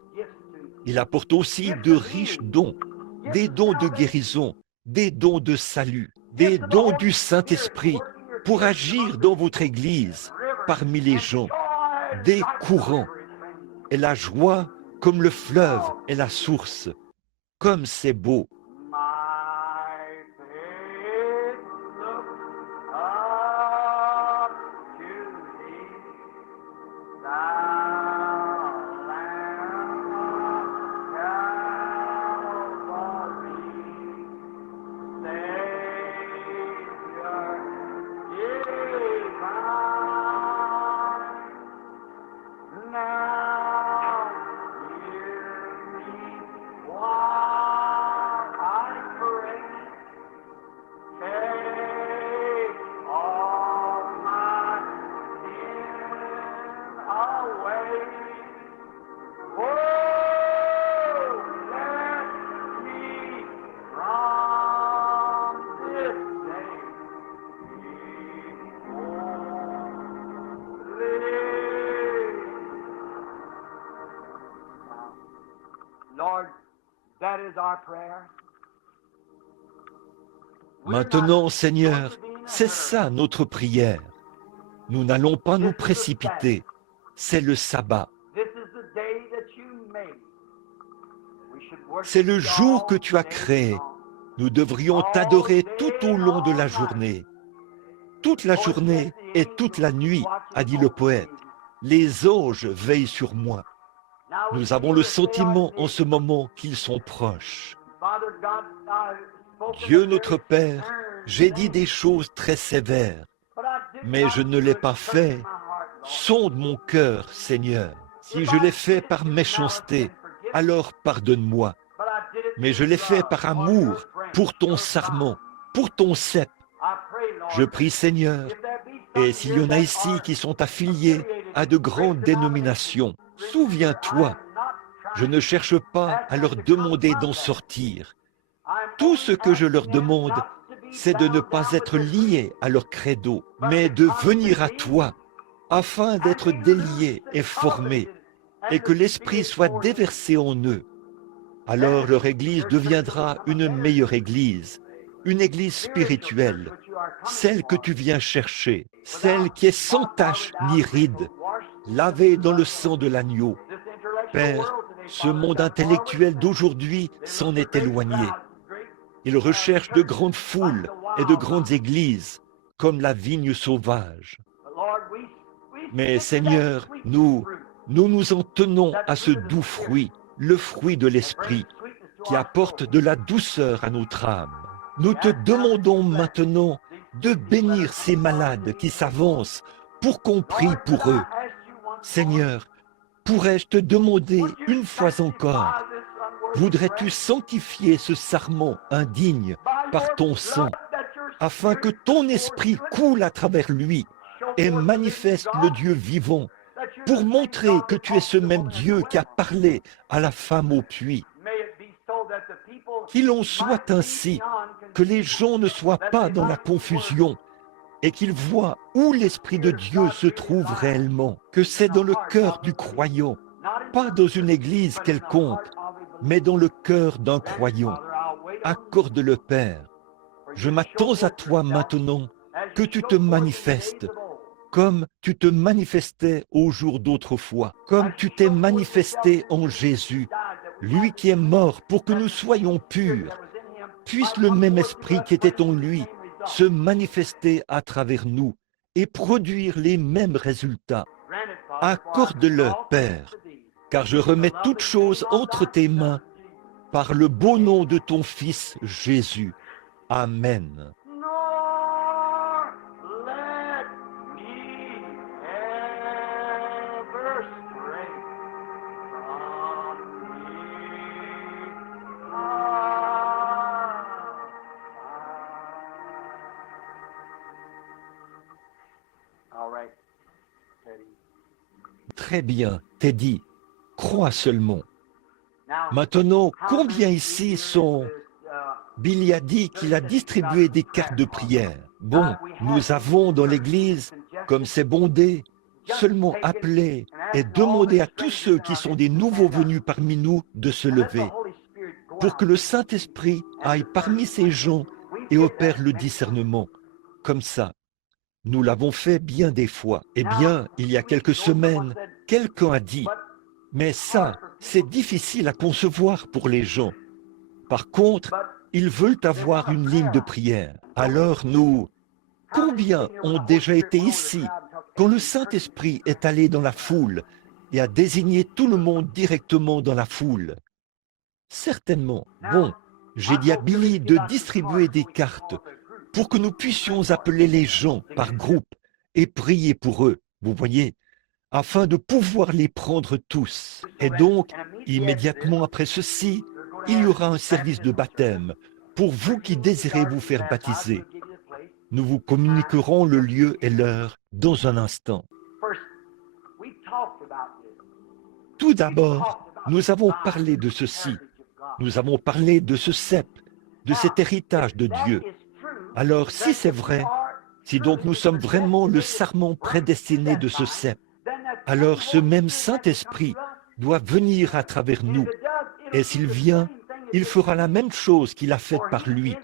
Il apporte aussi de riches dons, des dons de guérison, des dons de salut, des dons du Saint-Esprit pour agir dans votre Église, parmi les gens, des courants. Et la joie, comme le fleuve est la source, comme c'est beau. Divine. Lord, that is our prayer. Maintenant, Seigneur, c'est ça notre prière. Nous n'allons pas nous précipiter. C'est le sabbat. This is the day that you made. We should worship C'est le you jour que all tu as day créé. long. Nous devrions t'adorer tout au long de la journée. Toute la journée et toute la nuit, a dit le poète. Les anges veillent sur moi. Nous avons le sentiment en ce moment qu'ils sont proches. Dieu notre Père, j'ai dit des choses très sévères, mais je ne l'ai pas fait. Sonde mon cœur, Seigneur. Si je l'ai fait par méchanceté, alors pardonne-moi. Mais je l'ai fait par amour, pour ton sarment, pour ton cep. Je prie, Seigneur, et s'il y en a ici qui sont affiliés à de grandes dénominations, souviens-toi, je ne cherche pas à leur demander d'en sortir. Tout ce que je leur demande, c'est de ne pas être liés à leur credo, mais de venir à toi, afin d'être déliés et formés, et que l'Esprit soit déversé en eux. Alors leur Église deviendra une meilleure Église, une Église spirituelle, celle que tu viens chercher, celle qui est sans tache ni ride, lavée dans le sang de l'agneau. Père, ce monde intellectuel d'aujourd'hui s'en est éloigné. Il recherche de grandes foules et de grandes églises, comme la vigne sauvage. Mais Seigneur, nous nous en tenons à ce doux fruit, le fruit de l'Esprit, qui apporte de la douceur à notre âme. Nous te demandons maintenant de bénir ces malades qui s'avancent pour qu'on prie pour eux. Seigneur, pourrais-je te demander une fois encore, voudrais-tu sanctifier ce sarment indigne par ton sang, afin que ton esprit coule à travers lui et manifeste le Dieu vivant, pour montrer que tu es ce même Dieu qui a parlé à la femme au puits. Qu'il en soit ainsi, que les gens ne soient pas dans la confusion et qu'ils voient où l'Esprit de Dieu se trouve réellement, que c'est dans le cœur du croyant, pas dans une église quelconque, mais dans le cœur d'un croyant. Accorde-le, Père. Je m'attends à toi maintenant, que tu te manifestes, comme tu te manifestais au jour d'autrefois, comme tu t'es manifesté en Jésus, lui qui est mort pour que nous soyons purs. Puisse le même esprit qui était en lui se manifester à travers nous et produire les mêmes résultats. Accorde-le, Père, car je remets toutes choses entre tes mains par le beau nom de ton Fils Jésus. Amen. Très bien, Teddy, crois seulement. Maintenant, combien ici sont... Billy a dit qu'il a distribué des cartes de prière. Bon, nous avons dans l'Église, comme c'est bondé, seulement appelé et demandé à tous ceux qui sont des nouveaux venus parmi nous de se lever, pour que le Saint-Esprit aille parmi ces gens et opère le discernement. Comme ça, nous l'avons fait bien des fois. Eh bien, il y a quelques semaines, quelqu'un a dit, mais ça, c'est difficile à concevoir pour les gens. Par contre, ils veulent avoir une ligne de prière. Alors nous, combien ont déjà été ici quand le Saint-Esprit est allé dans la foule et a désigné tout le monde directement dans la foule? Certainement. Bon, j'ai dit à Billy de distribuer des cartes pour que nous puissions appeler les gens par groupe et prier pour eux, vous voyez, afin de pouvoir les prendre tous. Et donc, immédiatement après ceci, il y aura un service de baptême pour vous qui désirez vous faire baptiser. Nous vous communiquerons le lieu et l'heure dans un instant. Tout d'abord, nous avons parlé de ceci. Nous avons parlé de ce cep, de cet héritage de Dieu. Alors, si c'est vrai, si donc nous sommes vraiment le sarment prédestiné de ce cep, alors ce même Saint-Esprit doit venir à travers nous. Et s'il vient, il fera la même chose qu'il a faite par lui,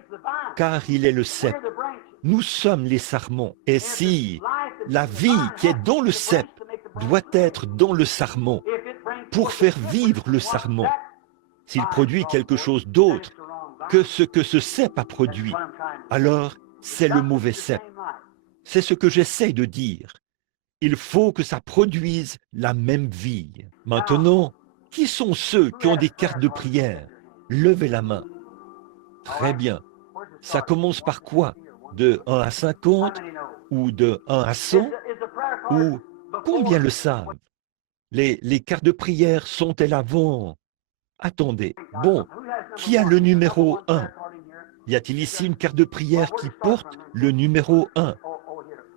car il est le cep. Nous sommes les sarments. Et si la vie qui est dans le cep doit être dans le sarment pour faire vivre le sarment, s'il produit quelque chose d'autre que ce cep a produit, alors c'est le mauvais cep. C'est ce que j'essaie de dire. Il faut que ça produise la même vie. Maintenant, qui sont ceux qui ont des cartes de prière? Levez la main. Très bien. Ça commence par quoi? De 1 à 50 ou de 1 à 100? Ou combien le savent? Les cartes de prière sont-elles avant? Attendez. Bon, qui a le numéro 1? Y a-t-il ici une carte de prière qui porte le numéro 1?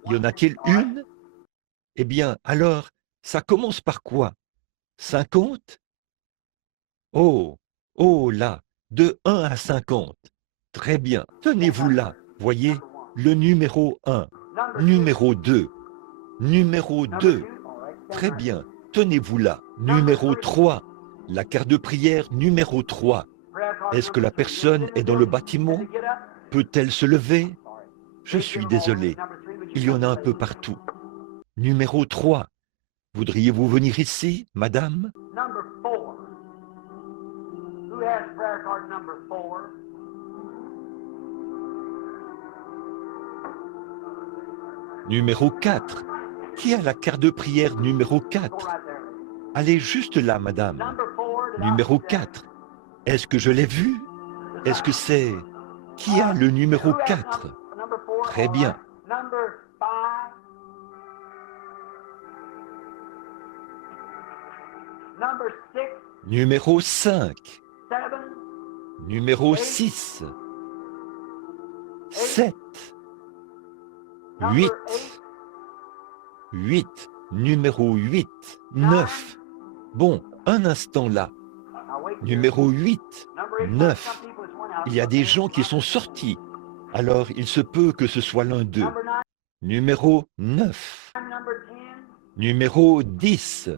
Y en a-t-il une? Eh bien, alors, ça commence par quoi? 50? Oh, oh là, de 1 à 50. Très bien, tenez-vous là, voyez, le numéro 1, numéro 2, numéro 2. Très bien, tenez-vous là, numéro 3, la carte de prière numéro 3. Est-ce que la personne est dans le bâtiment? Peut-elle se lever? Je suis désolé, il y en a un peu partout. Numéro 3, voudriez-vous venir ici, madame? Number 4. Who has prayer card number 4? Numéro 4, qui a la carte de prière numéro 4? Right there. Allez juste là, madame. Number 4. did I Numéro see that? 4, est-ce que je l'ai vu? Est-ce que c'est... Qui a le numéro 4? Number 4. Très all bien. right. Number 5. Number 6. Numéro 5, 7. numéro 6, 7, Number 8, 8. 8, numéro 8, 9. Bon, un instant là. Now wait. Numéro 8, Number 8. 9. Some people just went out. Il y a des gens qui sont sortis. Alors, il se peut que ce soit l'un d'eux. Number 9. Numéro 9, Number 10. numéro 10,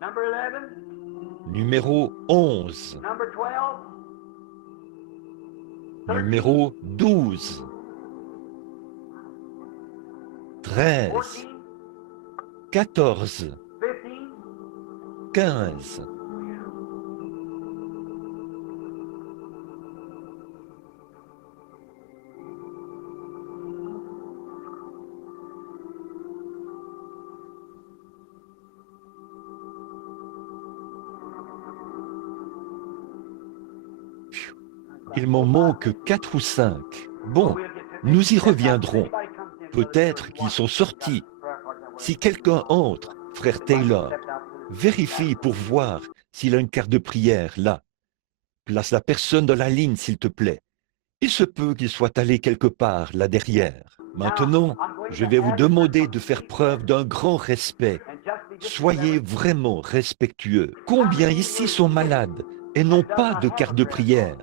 Number 11. numéro 11, Number 12. numéro 12, 13, 14. 14, 15. 15. Il m'en manque 4 ou 5. Bon, nous y reviendrons. Peut-être qu'ils sont sortis. Si quelqu'un entre, frère Taylor, vérifie pour voir s'il a une carte de prière là. Place la personne dans la ligne, s'il te plaît. Il se peut qu'il soit allé quelque part là derrière. Maintenant, je vais vous demander de faire preuve d'un grand respect. Soyez vraiment respectueux. Combien ici sont malades et n'ont pas de carte de prière?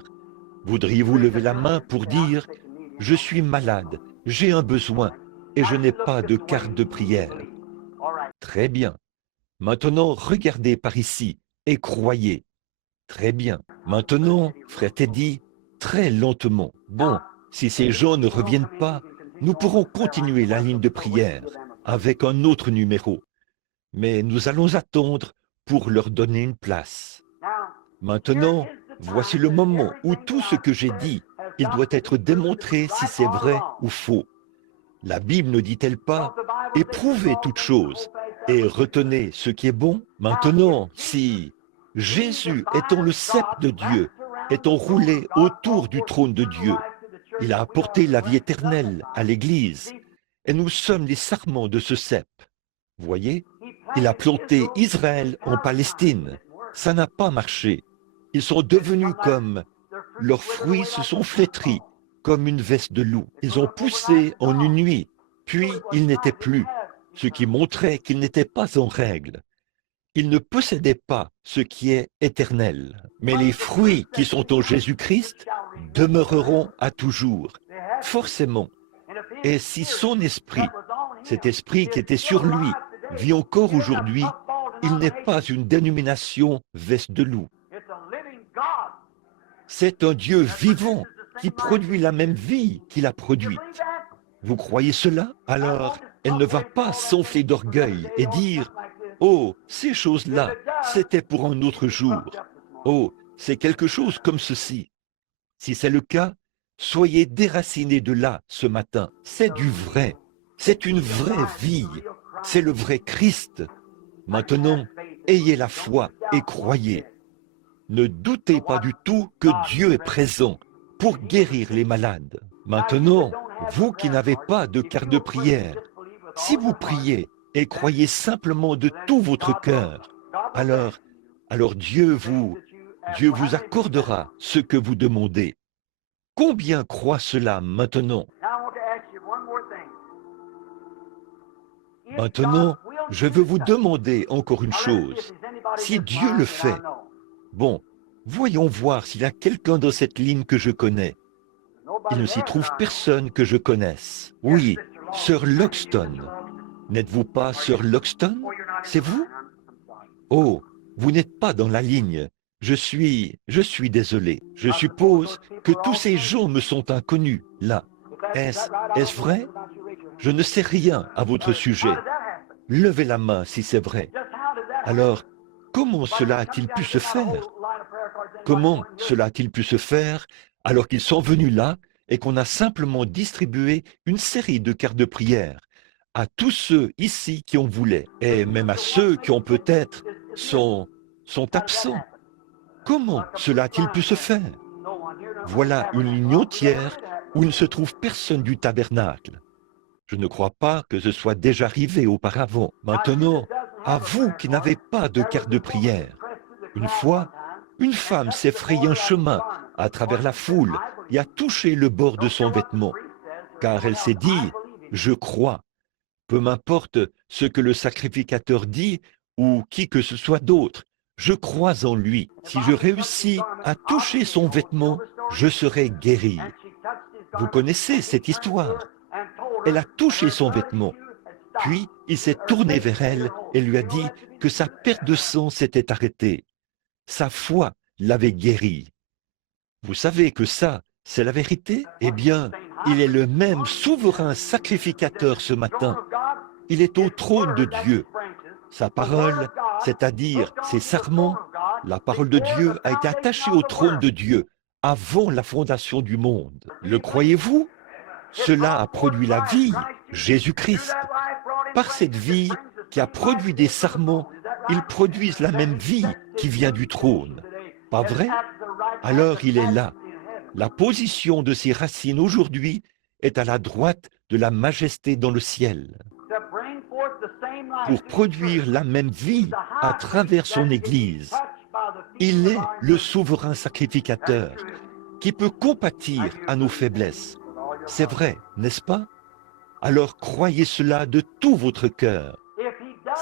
Voudriez-vous lever la main pour dire « Je suis malade, j'ai un besoin et je n'ai pas de carte de prière ». Très bien. Maintenant, regardez par ici et croyez. Très bien. Maintenant, frère Teddy, très lentement. Bon, si ces gens ne reviennent pas, nous pourrons continuer la ligne de prière avec un autre numéro. Mais nous allons attendre pour leur donner une place. Maintenant, voici le moment où tout ce que j'ai dit, il doit être démontré si c'est vrai ou faux. La Bible ne dit-elle pas « Éprouvez toutes choses et retenez ce qui est bon » Maintenant, si Jésus, étant le cep de Dieu, est enroulé autour du trône de Dieu, il a apporté la vie éternelle à l'Église et nous sommes les sarments de ce cep. Voyez, il a planté Israël en Palestine. Ça n'a pas marché. Ils sont devenus comme... Leurs fruits se sont flétris comme une veste de loup. Ils ont poussé en une nuit, puis ils n'étaient plus, ce qui montrait qu'ils n'étaient pas en règle. Ils ne possédaient pas ce qui est éternel. Mais les fruits qui sont en Jésus-Christ demeureront à toujours, forcément. Et si son esprit, cet esprit qui était sur lui, vit encore aujourd'hui, il n'est pas une dénomination veste de loup. C'est un Dieu vivant qui produit la même vie qu'il a produite. Vous croyez cela? Alors, elle ne va pas s'enfler d'orgueil et dire « Oh, ces choses-là, c'était pour un autre jour. Oh, c'est quelque chose comme ceci. » Si c'est le cas, soyez déracinés de là ce matin. C'est du vrai. C'est une vraie vie. C'est le vrai Christ. Maintenant, ayez la foi et croyez. Ne doutez pas du tout que Dieu est présent pour guérir les malades. Maintenant, vous qui n'avez pas de carte de prière, si vous priez et croyez simplement de tout votre cœur, alors Dieu vous accordera ce que vous demandez. Combien croient cela maintenant? Maintenant, je veux vous demander encore une chose. Si Dieu le fait, bon, voyons voir s'il y a quelqu'un dans cette ligne que je connais. Il ne s'y trouve personne que je connaisse. Oui, Sœur Loxton. N'êtes-vous pas Sœur Loxton? C'est vous? Oh, vous n'êtes pas dans la ligne. Je suis désolé. Je suppose que tous ces gens me sont inconnus, là. Est-ce vrai? Je ne sais rien à votre sujet. Levez la main si c'est vrai. Alors, comment cela a-t-il pu se faire? Comment cela a-t-il pu se faire alors qu'ils sont venus là et qu'on a simplement distribué une série de cartes de prière à tous ceux ici qui en voulaient, et même à ceux qui ont peut-être sont absents? Comment cela a-t-il pu se faire? Voilà une ligne entière où il ne se trouve personne du tabernacle. Je ne crois pas que ce soit déjà arrivé auparavant. Maintenant, à vous qui n'avez pas de carte de prière, une fois, une femme s'est frayé un chemin à travers la foule et a touché le bord de son vêtement, car elle s'est dit « Je crois ». Peu m'importe ce que le sacrificateur dit ou qui que ce soit d'autre, je crois en lui. Si je réussis à toucher son vêtement, je serai guéri. Vous connaissez cette histoire. Elle a touché son vêtement. Puis, il s'est tourné vers elle et lui a dit que sa perte de sang s'était arrêtée. Sa foi l'avait guéri. Vous savez que ça, c'est la vérité? Eh bien, il est le même souverain sacrificateur ce matin. Il est au trône de Dieu. Sa parole, c'est-à-dire ses serments, la parole de Dieu a été attachée au trône de Dieu avant la fondation du monde. Le croyez-vous? Cela a produit la vie, Jésus-Christ. Par cette vie qui a produit des serments, ils produisent la même vie qui vient du trône. Pas vrai? Alors il est là. La position de ses racines aujourd'hui est à la droite de la majesté dans le ciel. Pour produire la même vie à travers son Église, il est le souverain sacrificateur qui peut compatir à nos faiblesses. C'est vrai, n'est-ce pas? Alors croyez cela de tout votre cœur.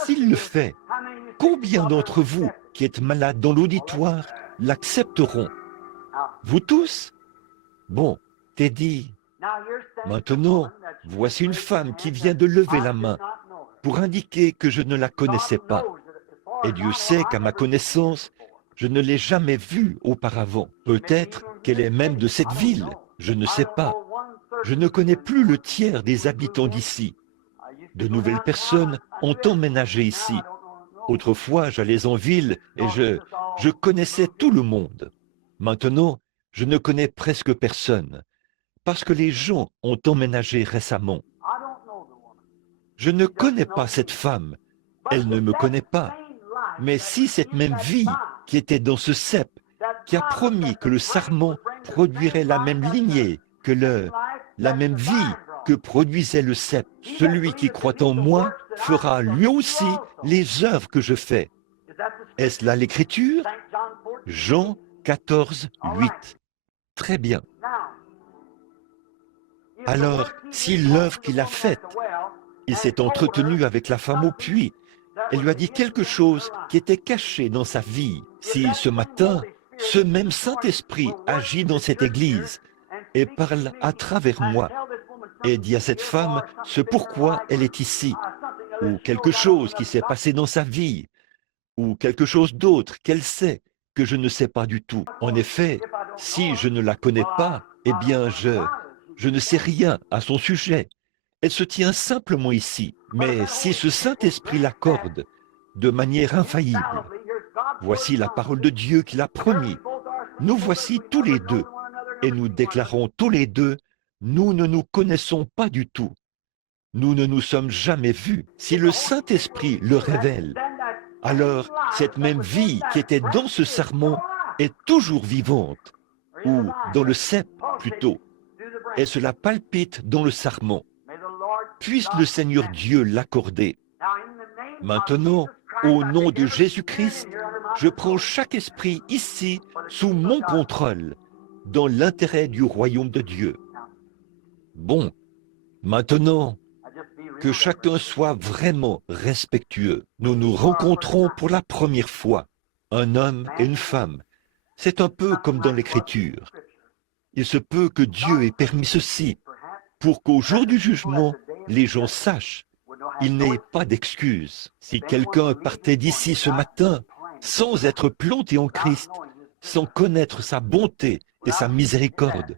S'il le fait, combien d'entre vous qui êtes malades dans l'auditoire l'accepteront? Vous tous? Bon, Teddy, maintenant, voici une femme qui vient de lever la main pour indiquer que je ne la connaissais pas. Et Dieu sait qu'à ma connaissance, je ne l'ai jamais vue auparavant. Peut-être qu'elle est même de cette ville, je ne sais pas. Je ne connais plus le tiers des habitants d'ici. De nouvelles personnes ont emménagé ici. Autrefois, j'allais en ville et je connaissais tout le monde. Maintenant, je ne connais presque personne, parce que les gens ont emménagé récemment. Je ne connais pas cette femme, elle ne me connaît pas. Mais si cette même vie qui était dans ce cep, qui a promis que le sarment produirait la même lignée que la même vie que produisait le cep, celui qui croit en moi fera lui aussi les œuvres que je fais. Est-ce là l'Écriture? Jean 14, 8. Très bien. Alors, si l'œuvre qu'il a faite, il s'est entretenu avec la femme au puits, elle lui a dit quelque chose qui était caché dans sa vie. Si ce matin, ce même Saint-Esprit agit dans cette église et parle à travers moi et dit à cette femme ce pourquoi elle est ici, ou quelque chose qui s'est passé dans sa vie, ou quelque chose d'autre qu'elle sait que je ne sais pas du tout. En effet, si je ne la connais pas, eh bien je ne sais rien à son sujet. Elle se tient simplement ici. Mais si ce Saint-Esprit l'accorde de manière infaillible, voici la parole de Dieu qu'il a promis. Nous voici tous les deux, et nous déclarons tous les deux, nous ne nous connaissons pas du tout. Nous ne nous sommes jamais vus. Si le Saint-Esprit le révèle, alors cette même vie qui était dans ce sermon est toujours vivante, ou dans le cep plutôt, et cela palpite dans le sermon. Puisse le Seigneur Dieu l'accorder. Maintenant, au nom de Jésus-Christ, je prends chaque esprit ici sous mon contrôle, dans l'intérêt du royaume de Dieu. Bon, maintenant, que chacun soit vraiment respectueux. Nous nous rencontrons pour la première fois, un homme et une femme. C'est un peu comme dans l'Écriture. Il se peut que Dieu ait permis ceci, pour qu'au jour du jugement, les gens sachent. Il n'ait pas d'excuse. Si quelqu'un partait d'ici ce matin sans être planté en Christ, sans connaître sa bonté et sa miséricorde,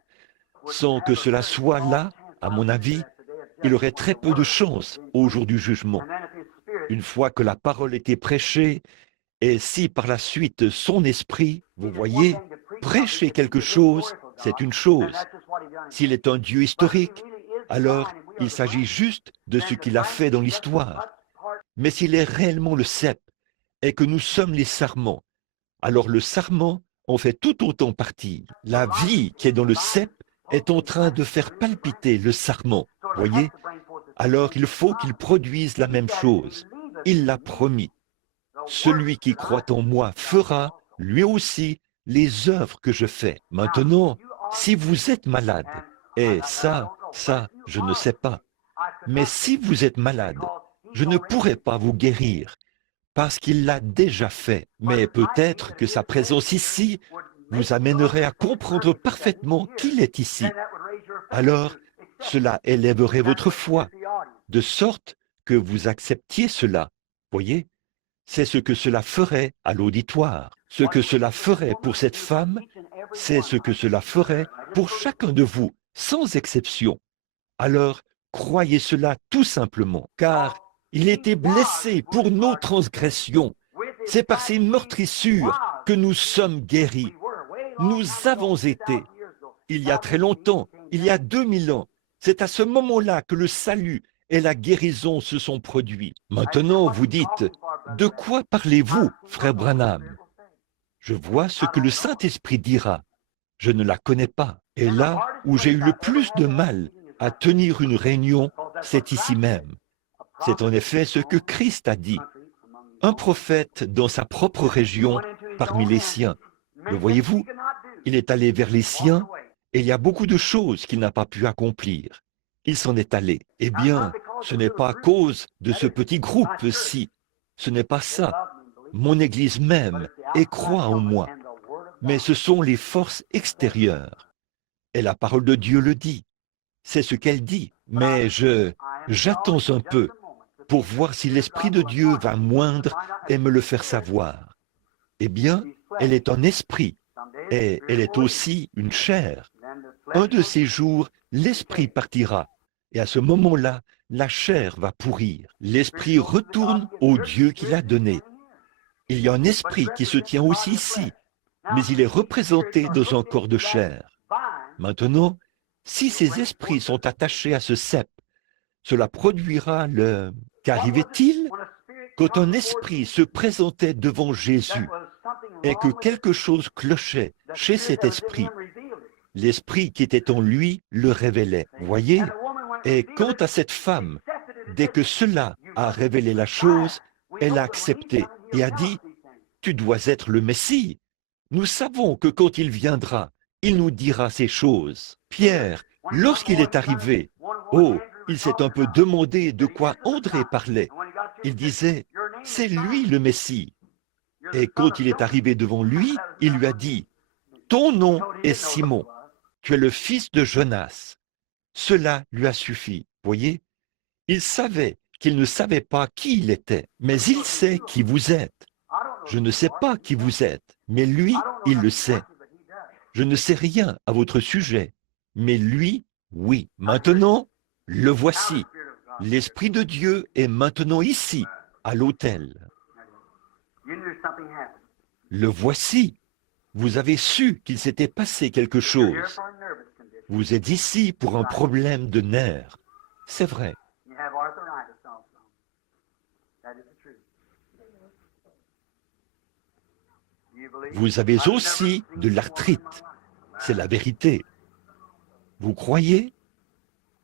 sans que cela soit là, à mon avis, il aurait très peu de chance au jour du jugement. Une fois que la parole était prêchée, et si par la suite son esprit, vous voyez, prêcher quelque chose, c'est une chose. S'il est un Dieu historique, alors il s'agit juste de ce qu'il a fait dans l'histoire. Mais s'il est réellement le cep, et que nous sommes les sarments, alors le sarment en fait tout autant partie. La vie qui est dans le cep est en train de faire palpiter le sarment, voyez. Alors il faut qu'il produise la même chose. Il l'a promis. Celui qui croit en moi fera, lui aussi, les œuvres que je fais. Maintenant, si vous êtes malade, et ça, je ne sais pas, mais si vous êtes malade, je ne pourrai pas vous guérir, parce qu'il l'a déjà fait. Mais peut-être que sa présence ici vous amènerait à comprendre parfaitement qu'il est ici. Alors, cela élèverait votre foi, de sorte que vous acceptiez cela. Voyez, c'est ce que cela ferait à l'auditoire. Ce que cela ferait pour cette femme, c'est ce que cela ferait pour chacun de vous, sans exception. Alors, croyez cela tout simplement, car il était blessé pour nos transgressions. C'est par ses meurtrissures que nous sommes guéris. Nous avons été, il y a très longtemps, il y a 2000 ans, c'est à ce moment-là que le salut et la guérison se sont produits. Maintenant, vous dites, de quoi parlez-vous, frère Branham? Je vois ce que le Saint-Esprit dira. Je ne la connais pas. Et là où j'ai eu le plus de mal à tenir une réunion, c'est ici même. C'est en effet ce que Christ a dit. Un prophète dans sa propre région, parmi les siens. Le voyez-vous? Il est allé vers les siens et il y a beaucoup de choses qu'il n'a pas pu accomplir. Il s'en est allé. Eh bien, ce n'est pas à cause de ce petit groupe-ci. Ce n'est pas ça. Mon Église m'aime et croit en moi. Mais ce sont les forces extérieures. Et la parole de Dieu le dit. C'est ce qu'elle dit. Mais j'attends un peu pour voir si l'Esprit de Dieu va moindre et me le faire savoir. Eh bien, elle est un esprit et elle est aussi une chair. Un de ces jours, l'esprit partira et à ce moment-là, la chair va pourrir. L'esprit retourne au Dieu qui l'a donné. Il y a un esprit qui se tient aussi ici, mais il est représenté dans un corps de chair. Maintenant, si ces esprits sont attachés à ce cep, cela produira le... Qu'arrivait-il? Quand un esprit se présentait devant Jésus et que quelque chose clochait chez cet esprit, l'esprit qui était en lui le révélait. Voyez? Et quant à cette femme, dès que cela a révélé la chose, elle a accepté et a dit, « Tu dois être le Messie. Nous savons que quand il viendra, il nous dira ces choses. » Pierre, lorsqu'il est arrivé, oh, il s'est un peu demandé de quoi André parlait. Il disait, « C'est lui le Messie. » Et quand il est arrivé devant lui, il lui a dit, « Ton nom est Simon. Tu es le fils de Jonas. » Cela lui a suffi. Voyez, il savait qu'il ne savait pas qui il était, mais il sait qui vous êtes. Je ne sais pas qui vous êtes, mais lui, il le sait. Je ne sais rien à votre sujet, mais lui, oui. Maintenant, le voici. L'Esprit de Dieu est maintenant ici, à l'autel. Le voici. Vous avez su qu'il s'était passé quelque chose. Vous êtes ici pour un problème de nerfs. C'est vrai. Vous avez aussi de l'arthrite. C'est la vérité. Vous croyez?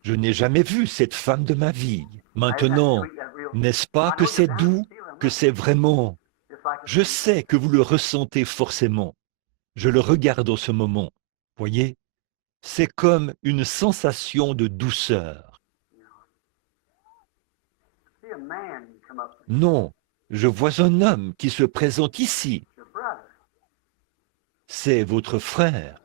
Je n'ai jamais vu cette femme de ma vie. Maintenant, n'est-ce pas que c'est doux, que c'est vraiment? Je sais que vous le ressentez forcément. Je le regarde en ce moment. Voyez? C'est comme une sensation de douceur. Non, je vois un homme qui se présente ici. C'est votre frère.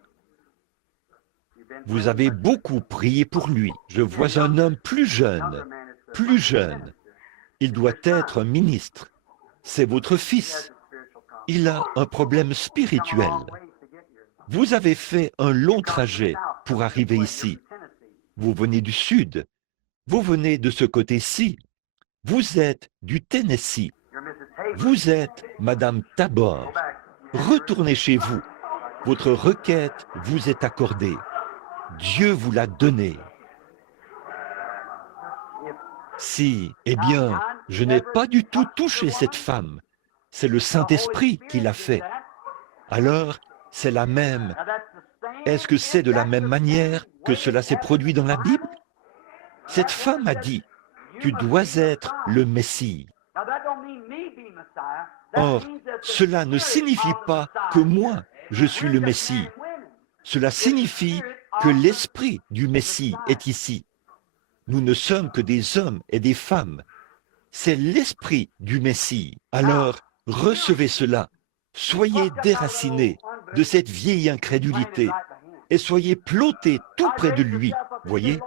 Vous avez beaucoup prié pour lui. Je vois un homme plus jeune, plus jeune. Il doit être un ministre. C'est votre fils. Il a un problème spirituel. Vous avez fait un long trajet pour arriver ici. Vous venez du sud. Vous venez de ce côté-ci. Vous êtes du Tennessee. Vous êtes Madame Tabor. Retournez chez vous. Votre requête vous est accordée. Dieu vous l'a donnée. Si, eh bien, je n'ai pas du tout touché cette femme. C'est le Saint-Esprit qui l'a fait. Alors, c'est la même. Est-ce que c'est de la même manière que cela s'est produit dans la Bible? Cette femme a dit, tu dois être le Messie. Or, cela ne signifie pas que moi, je suis le Messie. Cela signifie que l'esprit du Messie est ici. Nous ne sommes que des hommes et des femmes. C'est l'esprit du Messie. Alors, recevez cela. Soyez déracinés de cette vieille incrédulité et soyez plantés tout près de lui. Voyez?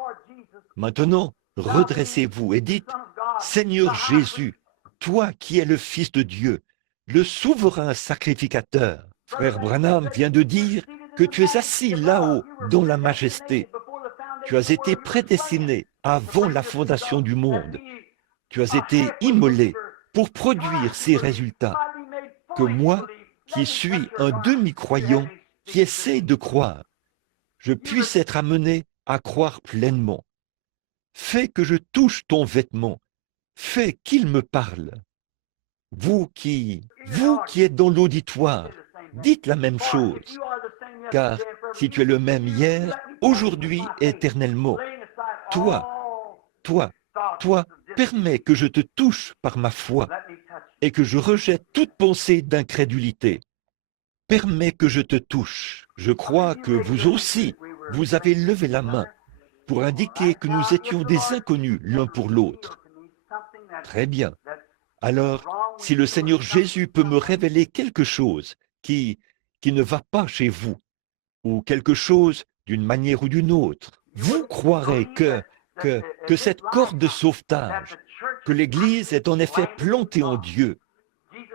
Maintenant, redressez-vous et dites, Seigneur Jésus, toi qui es le Fils de Dieu, le souverain sacrificateur. Frère Branham vient de dire que tu es assis là-haut dans la majesté. Tu as été prédestiné avant la fondation du monde. Tu as été immolé pour produire ces résultats. Que moi, qui suis un demi-croyant, qui essaie de croire, je puisse être amené à croire pleinement. Fais que je touche ton vêtement. Fais qu'il me parle. Vous qui êtes dans l'auditoire, dites la même chose. Car si tu es le même hier, aujourd'hui, éternellement, toi, permets que je te touche par ma foi et que je rejette toute pensée d'incrédulité. Permets que je te touche. Je crois que vous aussi, vous avez levé la main pour indiquer que nous étions des inconnus l'un pour l'autre. Très bien. Alors, si le Seigneur Jésus peut me révéler quelque chose qui ne va pas chez vous, ou quelque chose d'une manière ou d'une autre, vous croirez que cette corde de sauvetage, que l'Église est en effet plantée en Dieu.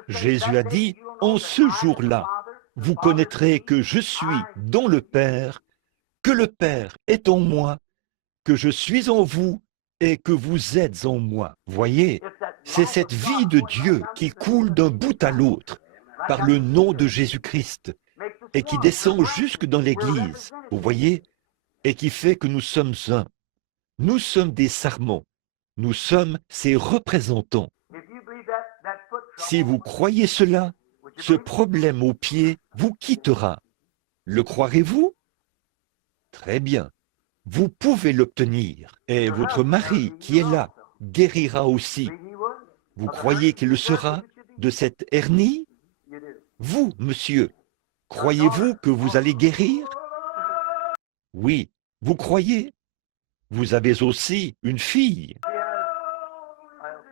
Jésus a dit, en ce jour-là, vous connaîtrez que je suis dans le Père, que le Père est en moi, que je suis en vous et que vous êtes en moi. Voyez, c'est cette vie de Dieu qui coule d'un bout à l'autre par le nom de Jésus-Christ et qui descend jusque dans l'Église, vous voyez, et qui fait que nous sommes un. Nous sommes des sarments, nous sommes ses représentants. Si vous croyez cela, ce problème au pied vous quittera. Le croirez-vous? Très bien. Vous pouvez l'obtenir. Et votre mari qui est là guérira aussi. Vous croyez qu'il le sera de cette hernie? Vous, monsieur, croyez-vous que vous allez guérir? Oui, vous croyez? Vous avez aussi une fille.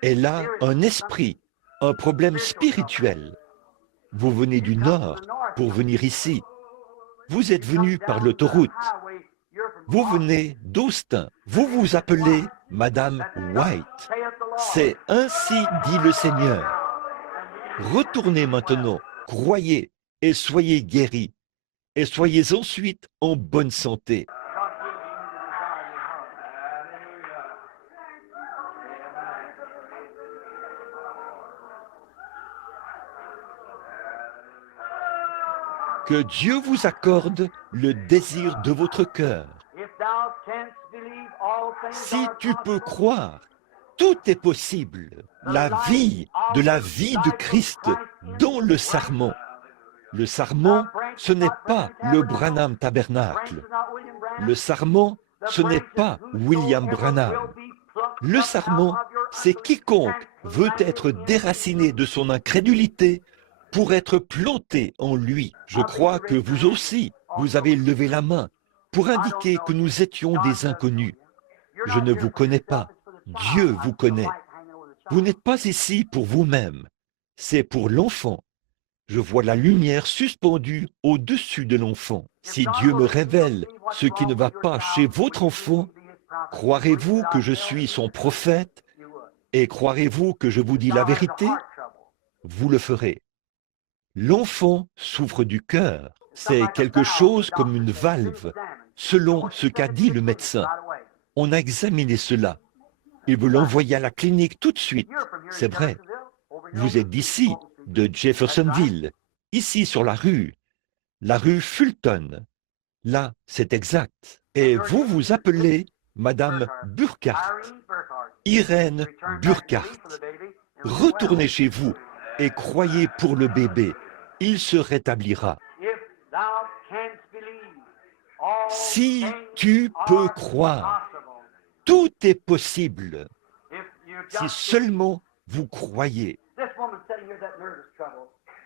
Elle a un esprit, un problème spirituel. Vous venez du nord pour venir ici. Vous êtes venu par l'autoroute. Vous venez d'Austin. Vous vous appelez Madame White. C'est ainsi dit le Seigneur. Retournez maintenant, croyez et soyez guéris. Et soyez ensuite en bonne santé. God give you the desire of your heart. Que Dieu vous accorde le désir de votre cœur. If thou canst believe, all things Si are tu peux possible. croire, tout est possible. La vie de Christ dans le sarment. Le sarment, ce n'est pas le Branham Tabernacle. Le sarment, ce n'est pas William Branham. Le sarment, c'est quiconque veut être déraciné de son incrédulité pour être planté en lui. Je crois que vous aussi, vous avez levé la main pour indiquer que nous étions des inconnus. Je ne vous connais pas. Dieu vous connaît. Vous n'êtes pas ici pour vous-même. C'est pour l'enfant. Je vois la lumière suspendue au-dessus de l'enfant. Si Dieu me révèle ce qui ne va pas chez votre enfant, croirez-vous que je suis son prophète et croirez-vous que je vous dis la vérité? Vous le ferez. L'enfant souffre du cœur. C'est quelque chose comme une valve, selon ce qu'a dit le médecin. On a examiné cela. Il veut l'envoyer à la clinique tout de suite. C'est vrai. Vous êtes d'ici, de Jeffersonville, ici sur la rue Fulton. Là, c'est exact. Et vous vous appelez Madame Burkhardt, Irène Burkhardt. Retournez chez vous et croyez pour le bébé. Il se rétablira. Si tu peux croire, tout est possible. Si seulement vous croyez.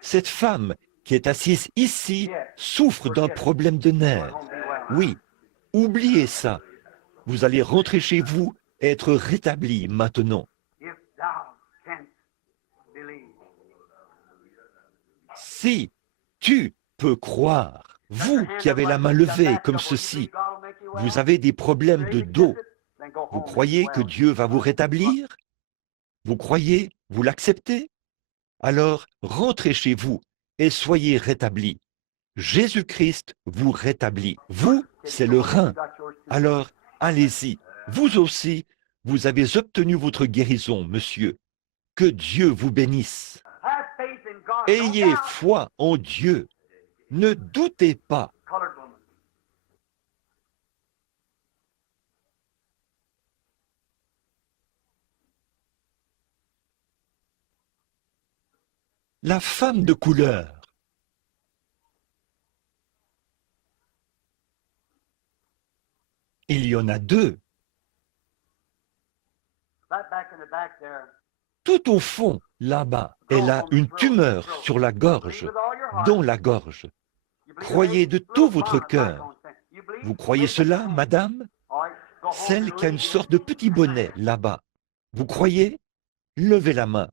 Cette femme qui est assise ici souffre d'un problème de nerfs. Oui, oubliez ça. Vous allez rentrer chez vous et être rétabli maintenant. Si tu peux croire, vous qui avez la main levée comme ceci, vous avez des problèmes de dos, vous croyez que Dieu va vous rétablir? Vous croyez? Vous l'acceptez? Alors rentrez chez vous et soyez rétablis. Jésus-Christ vous rétablit. Vous, c'est le rein. Alors allez-y. Vous aussi, vous avez obtenu votre guérison, monsieur. Que Dieu vous bénisse. Ayez foi en Dieu. Ne doutez pas. La femme de couleur. Il y en a deux. Tout au fond, là-bas, elle a une tumeur sur la gorge, dans la gorge. Croyez de tout votre cœur. Vous croyez cela, madame? Celle qui a une sorte de petit bonnet là-bas. Vous croyez? Levez la main.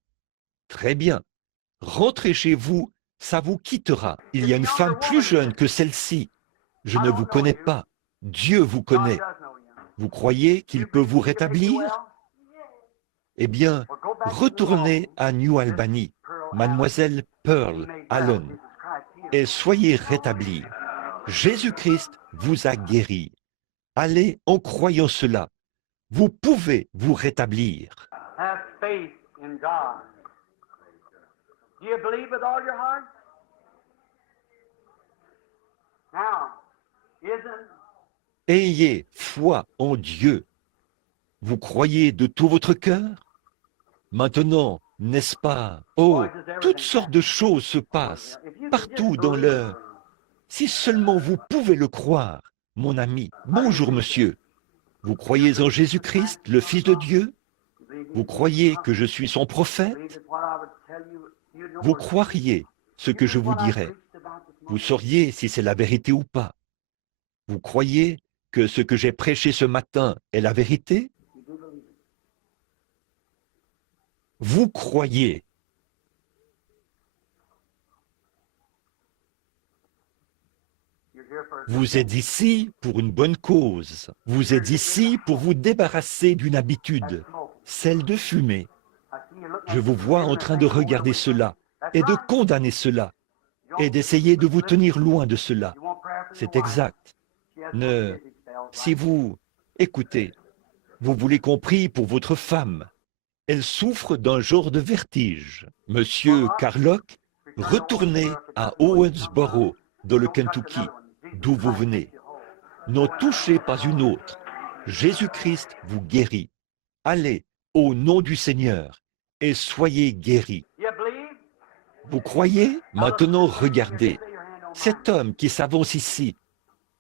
Très bien. Rentrez chez vous, ça vous quittera. Il y a une femme plus jeune que celle-ci. Je ne vous connais pas. Dieu vous connaît. Vous croyez qu'il peut vous rétablir? Eh bien, retournez à New Albany, mademoiselle Pearl Allen, et soyez rétablis. Jésus-Christ vous a guéri. Allez en croyant cela. Vous pouvez vous rétablir. Have faith in God. Do you believe with all your heart? Now, isn't Ayez foi en Dieu. Vous croyez de tout votre cœur? Maintenant, n'est-ce pas? Oh, toutes sortes de choses se passent partout dans le... Si seulement vous pouvez le croire, mon ami. Bonjour, monsieur. Vous croyez en Jésus-Christ, le Fils de Dieu? Vous croyez que je suis son prophète? Vous croiriez ce que je vous dirais. Vous sauriez si c'est la vérité ou pas. Vous croyez que ce que j'ai prêché ce matin est la vérité? Vous croyez. Vous êtes ici pour une bonne cause. Vous êtes ici pour vous débarrasser d'une habitude, celle de fumer. Je vous vois en train de regarder cela. et de condamner cela et d'essayer de vous tenir loin de cela. C'est exact. Si vous, écoutez, vous voulez qu'on prie pour votre femme. Elle souffre d'un genre de vertige. Monsieur Carlock, retournez à Owensboro, dans le Kentucky, d'où vous venez. N'en touchez pas une autre. Jésus-Christ vous guérit. Allez au nom du Seigneur et soyez guéris. Vous croyez? Maintenant regardez. Cet homme qui s'avance ici,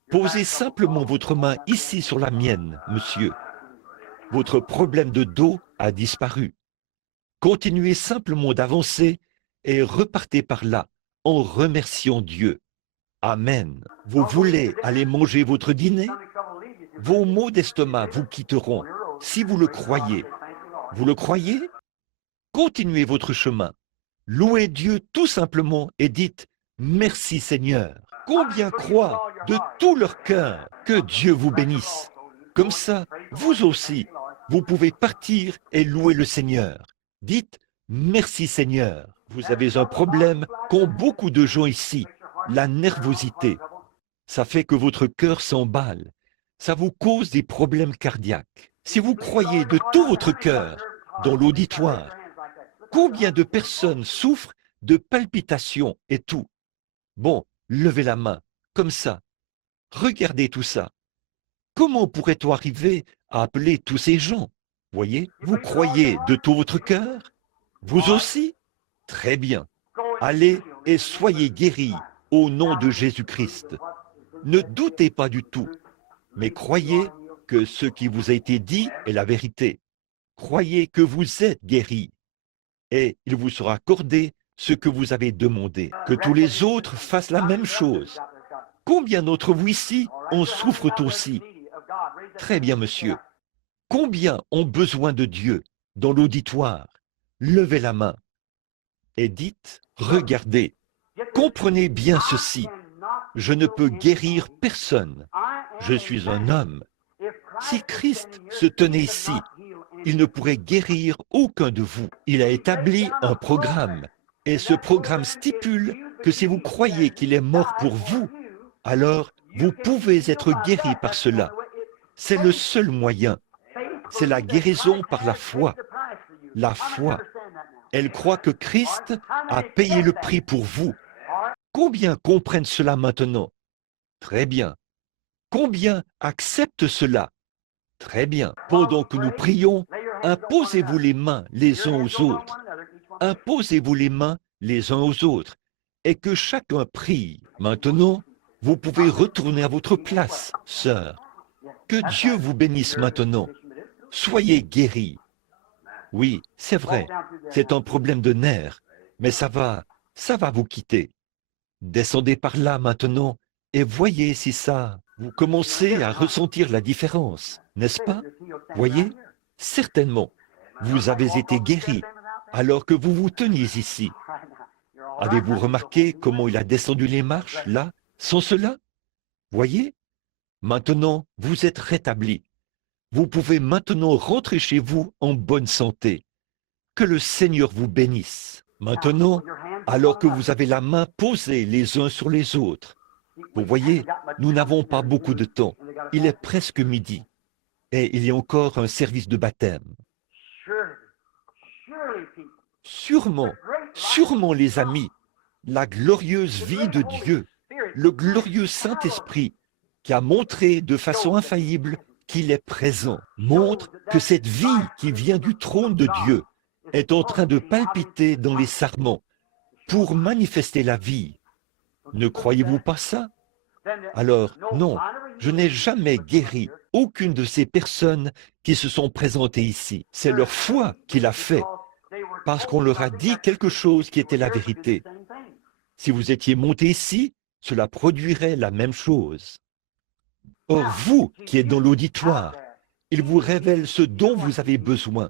posez simplement votre main ici sur la mienne, monsieur. Votre problème de dos a disparu. Continuez simplement d'avancer et repartez par là en remerciant Dieu. Amen. Vous voulez aller manger votre dîner? Vos maux d'estomac vous quitteront si vous le croyez. Vous le croyez? Continuez votre chemin. Louez Dieu tout simplement et dites « Merci Seigneur ». Combien croient de tout leur cœur que Dieu vous bénisse? Comme ça, vous aussi, vous pouvez partir et louer le Seigneur. Dites « Merci Seigneur ». Vous avez un problème qu'ont beaucoup de gens ici, la nervosité. Ça fait que votre cœur s'emballe. Ça vous cause des problèmes cardiaques. Si vous croyez de tout votre cœur dans l'auditoire, combien de personnes souffrent de palpitations et tout? Bon, levez la main, comme ça. Regardez tout ça. Comment pourrait-on arriver à appeler tous ces gens? Voyez, vous croyez de tout votre cœur? Vous aussi? Très bien. Allez et soyez guéris au nom de Jésus-Christ. Ne doutez pas du tout, mais croyez que ce qui vous a été dit est la vérité. Croyez que vous êtes guéris et il vous sera accordé ce que vous avez demandé. Que tous les autres fassent la même chose. Combien d'entre vous ici en souffrent aussi? Très bien, monsieur. Combien ont besoin de Dieu dans l'auditoire? Levez la main et dites, regardez, comprenez bien ceci. Je ne peux guérir personne. Je suis un homme. Si Christ se tenait ici, il ne pourrait guérir aucun de vous. Il a établi un programme. Et ce programme stipule que si vous croyez qu'il est mort pour vous, alors vous pouvez être guéri par cela. C'est le seul moyen. C'est la guérison par la foi. La foi. Elle croit que Christ a payé le prix pour vous. Combien comprennent cela maintenant? Très bien. Combien acceptent cela? Très bien. Pendant que nous prions, imposez-vous les mains les uns aux autres. Imposez-vous les mains les uns aux autres et que chacun prie. Maintenant, vous pouvez retourner à votre place, sœur. Que Dieu vous bénisse maintenant. Soyez guéris. Oui, c'est vrai, c'est un problème de nerfs, mais ça va vous quitter. Descendez par là maintenant et voyez si ça, vous commencez à ressentir la différence, n'est-ce pas? Voyez, certainement, vous avez été guéri alors que vous vous teniez ici. Avez-vous remarqué comment il a descendu les marches, là, sans cela? Voyez? Maintenant, vous êtes rétabli. Vous pouvez maintenant rentrer chez vous en bonne santé. Que le Seigneur vous bénisse. Maintenant, alors que vous avez la main posée les uns sur les autres, vous voyez, nous n'avons pas beaucoup de temps. Il est presque midi. Et il y a encore un service de baptême. Sûrement, sûrement les amis, la glorieuse vie de Dieu, le glorieux Saint-Esprit qui a montré de façon infaillible qu'il est présent, montre que cette vie qui vient du trône de Dieu est en train de palpiter dans les sarments pour manifester la vie. Ne croyez-vous pas ça? Alors, non, je n'ai jamais guéri aucune de ces personnes qui se sont présentées ici. C'est leur foi qui l'a fait, parce qu'on leur a dit quelque chose qui était la vérité. Si vous étiez monté ici, cela produirait la même chose. Or, vous qui êtes dans l'auditoire, il vous révèle ce dont vous avez besoin.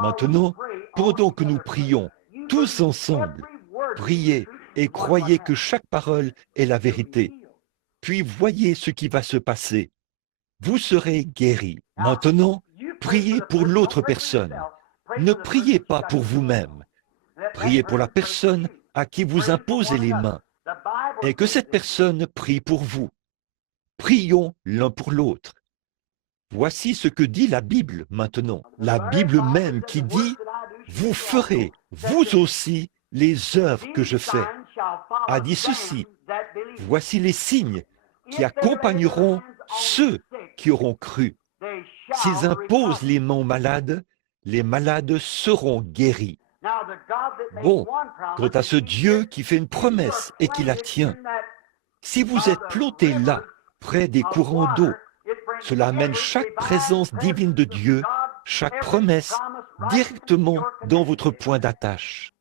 Maintenant, pendant que nous prions, tous ensemble, priez et croyez que chaque parole est la vérité. Puis voyez ce qui va se passer. Vous serez guéris. Maintenant, priez pour l'autre personne. Ne priez pas pour vous-même. Priez pour la personne à qui vous imposez les mains et que cette personne prie pour vous. Prions l'un pour l'autre. Voici ce que dit la Bible maintenant. La Bible même qui dit « Vous ferez, vous aussi, les œuvres que je fais », a dit ceci. Voici les signes qui accompagneront ceux qui auront cru. S'ils imposent les mains aux malades, les malades seront guéris. Bon, quant à ce Dieu qui fait une promesse et qui la tient, si vous êtes planté là, près des courants d'eau, cela amène chaque présence divine de Dieu, chaque promesse, directement dans votre point d'attache.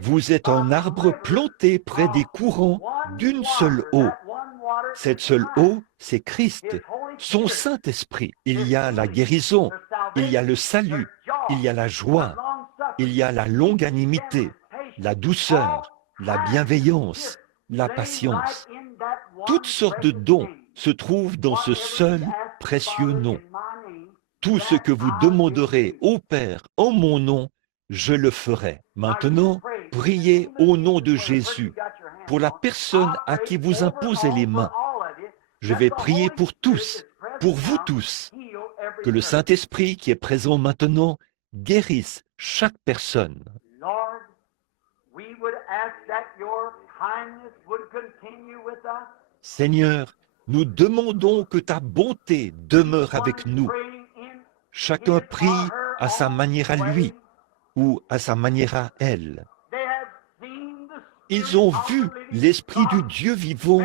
Vous êtes un arbre planté près des courants d'une seule eau. Cette seule eau, c'est Christ, son Saint-Esprit. Il y a la guérison, il y a le salut, il y a la joie, il y a la longanimité, la douceur, la bienveillance, la patience. Toutes sortes de dons se trouvent dans ce seul précieux nom. Tout ce que vous demanderez au Père en mon nom, je le ferai. Maintenant, priez au nom de Jésus pour la personne à qui vous imposez les mains. Je vais prier pour tous, pour vous tous, que le Saint-Esprit qui est présent maintenant guérisse chaque personne. Seigneur, nous demandons que ta bonté demeure avec nous. Chacun prie à sa manière à lui ou à sa manière à elle. Ils ont vu l'Esprit du Dieu vivant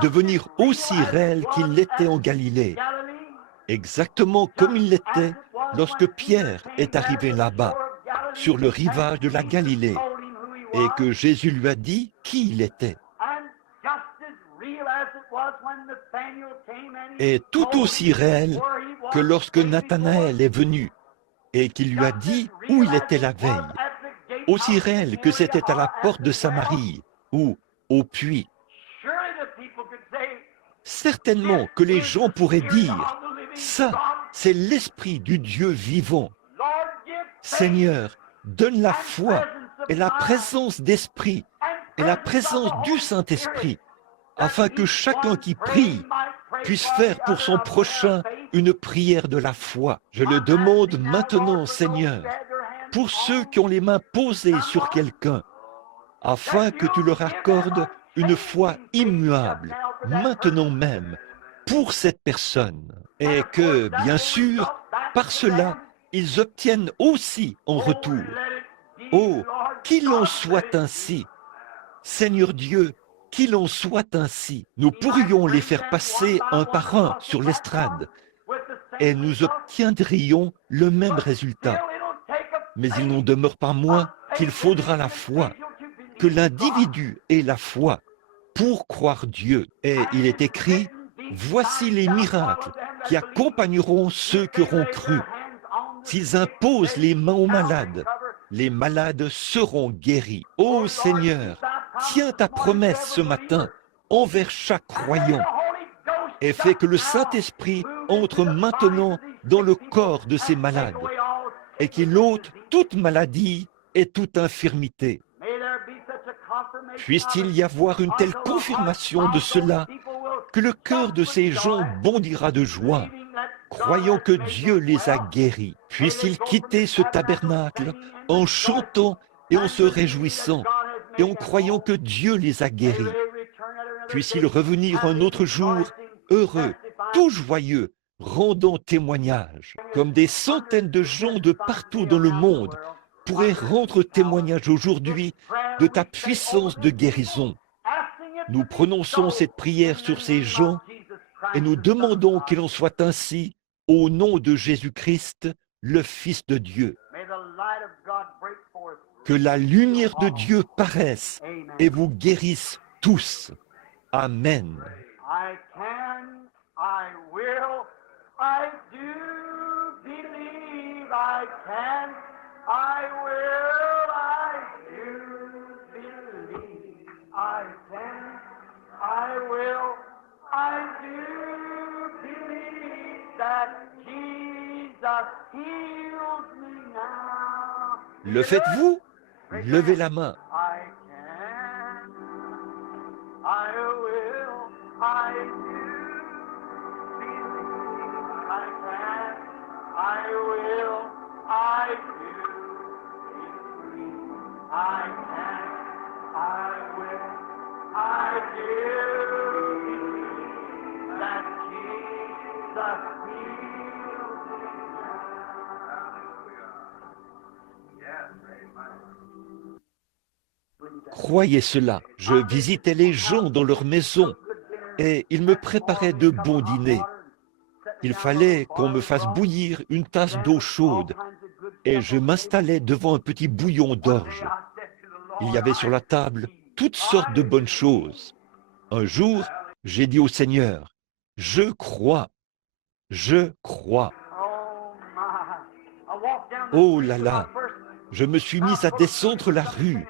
devenir aussi réel qu'il l'était en Galilée, exactement comme il l'était lorsque Pierre est arrivé là-bas, sur le rivage de la Galilée, et que Jésus lui a dit qui il était. Et tout aussi réel que lorsque Nathanaël est venu et qu'il lui a dit où il était la veille, aussi réel que c'était à la porte de Samarie ou au puits. Certainement que les gens pourraient dire, ça, c'est l'Esprit du Dieu vivant. Seigneur, donne la foi et la présence d'Esprit et la présence du Saint-Esprit, afin que chacun qui prie puisse faire pour son prochain une prière de la foi. Je le demande maintenant, Seigneur, pour ceux qui ont les mains posées sur quelqu'un, afin que tu leur accordes une foi immuable, maintenant même, pour cette personne, et que, bien sûr, par cela, ils obtiennent aussi en retour. Oh, qu'il en soit ainsi. Seigneur Dieu, qu'il en soit ainsi. Nous pourrions les faire passer un par un sur l'estrade, et nous obtiendrions le même résultat. Mais il n'en demeure pas moins qu'il faudra la foi, que l'individu ait la foi pour croire Dieu. Et il est écrit, voici les miracles qui accompagneront ceux qui auront cru. S'ils imposent les mains aux malades, les malades seront guéris. Ô Seigneur, tiens ta promesse ce matin envers chaque croyant et fais que le Saint-Esprit entre maintenant dans le corps de ces malades et qu'il ôte toute maladie et toute infirmité. Puisse-t-il y avoir une telle confirmation de cela que le cœur de ces gens bondira de joie, croyant que Dieu les a guéris. Puisse-t-il quitter ce tabernacle en chantant et en se réjouissant et en croyant que Dieu les a guéris. Puisse-t-il revenir un autre jour heureux, tout joyeux, rendant témoignage, comme des centaines de gens de partout dans le monde pourraient rendre témoignage aujourd'hui de ta puissance de guérison. Nous prononçons cette prière sur ces gens et nous demandons qu'il en soit ainsi au nom de Jésus-Christ, le Fils de Dieu. Que la lumière de Dieu paraisse et vous guérisse tous. Amen. I can, I will, I do believe. I can, I will, I do believe. I can, I will, I do believe that Jesus heals me now. Le faites-vous? Levez la main. I can, I will, I do believe. I can, I will, I do believe. I can, I will, I do believe that Jesus heals me now. Yes, amen. Croyez cela. Je visitais les gens dans leur maison et ils me préparaient de bons dîners. Il fallait qu'on me fasse bouillir une tasse d'eau chaude et je m'installais devant un petit bouillon d'orge. Il y avait sur la table toutes sortes de bonnes choses. Un jour, j'ai dit au Seigneur, je crois, je crois. Oh là là, je me suis mis à descendre la rue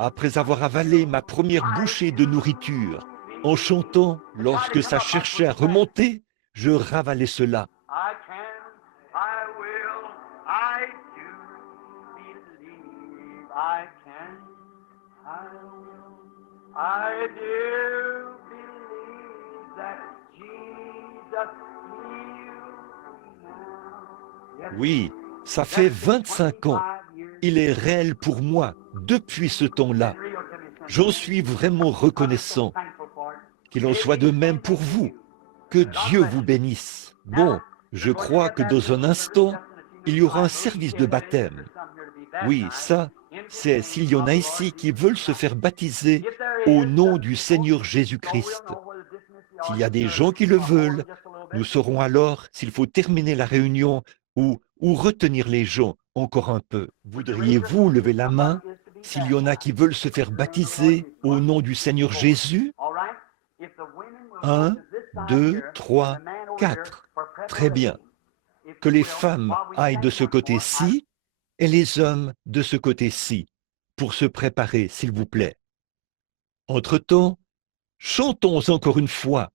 après avoir avalé ma première bouchée de nourriture. En chantant, lorsque ça cherchait à remonter, je ravalais cela. I can, I will, I do believe. I can, I will, I do believe that Jesus heals me now. Yes, Oui, ça fait 25 ans. Il est réel pour moi depuis ce temps-là. J'en suis vraiment reconnaissant. Qu'il en soit de même pour vous. Que Dieu vous bénisse. Bon, je crois que dans un instant, il y aura un service de baptême. Oui, ça, c'est s'il y en a ici qui veulent se faire baptiser au nom du Seigneur Jésus-Christ. S'il y a des gens qui le veulent, nous saurons alors s'il faut terminer la réunion ou retenir les gens encore un peu. Voudriez-vous lever la main s'il y en a qui veulent se faire baptiser au nom du Seigneur Jésus? 1, 2, 3, 4. Très bien. Que les femmes aillent de ce côté-ci et les hommes de ce côté-ci pour se préparer, s'il vous plaît. Entre-temps, chantons encore une fois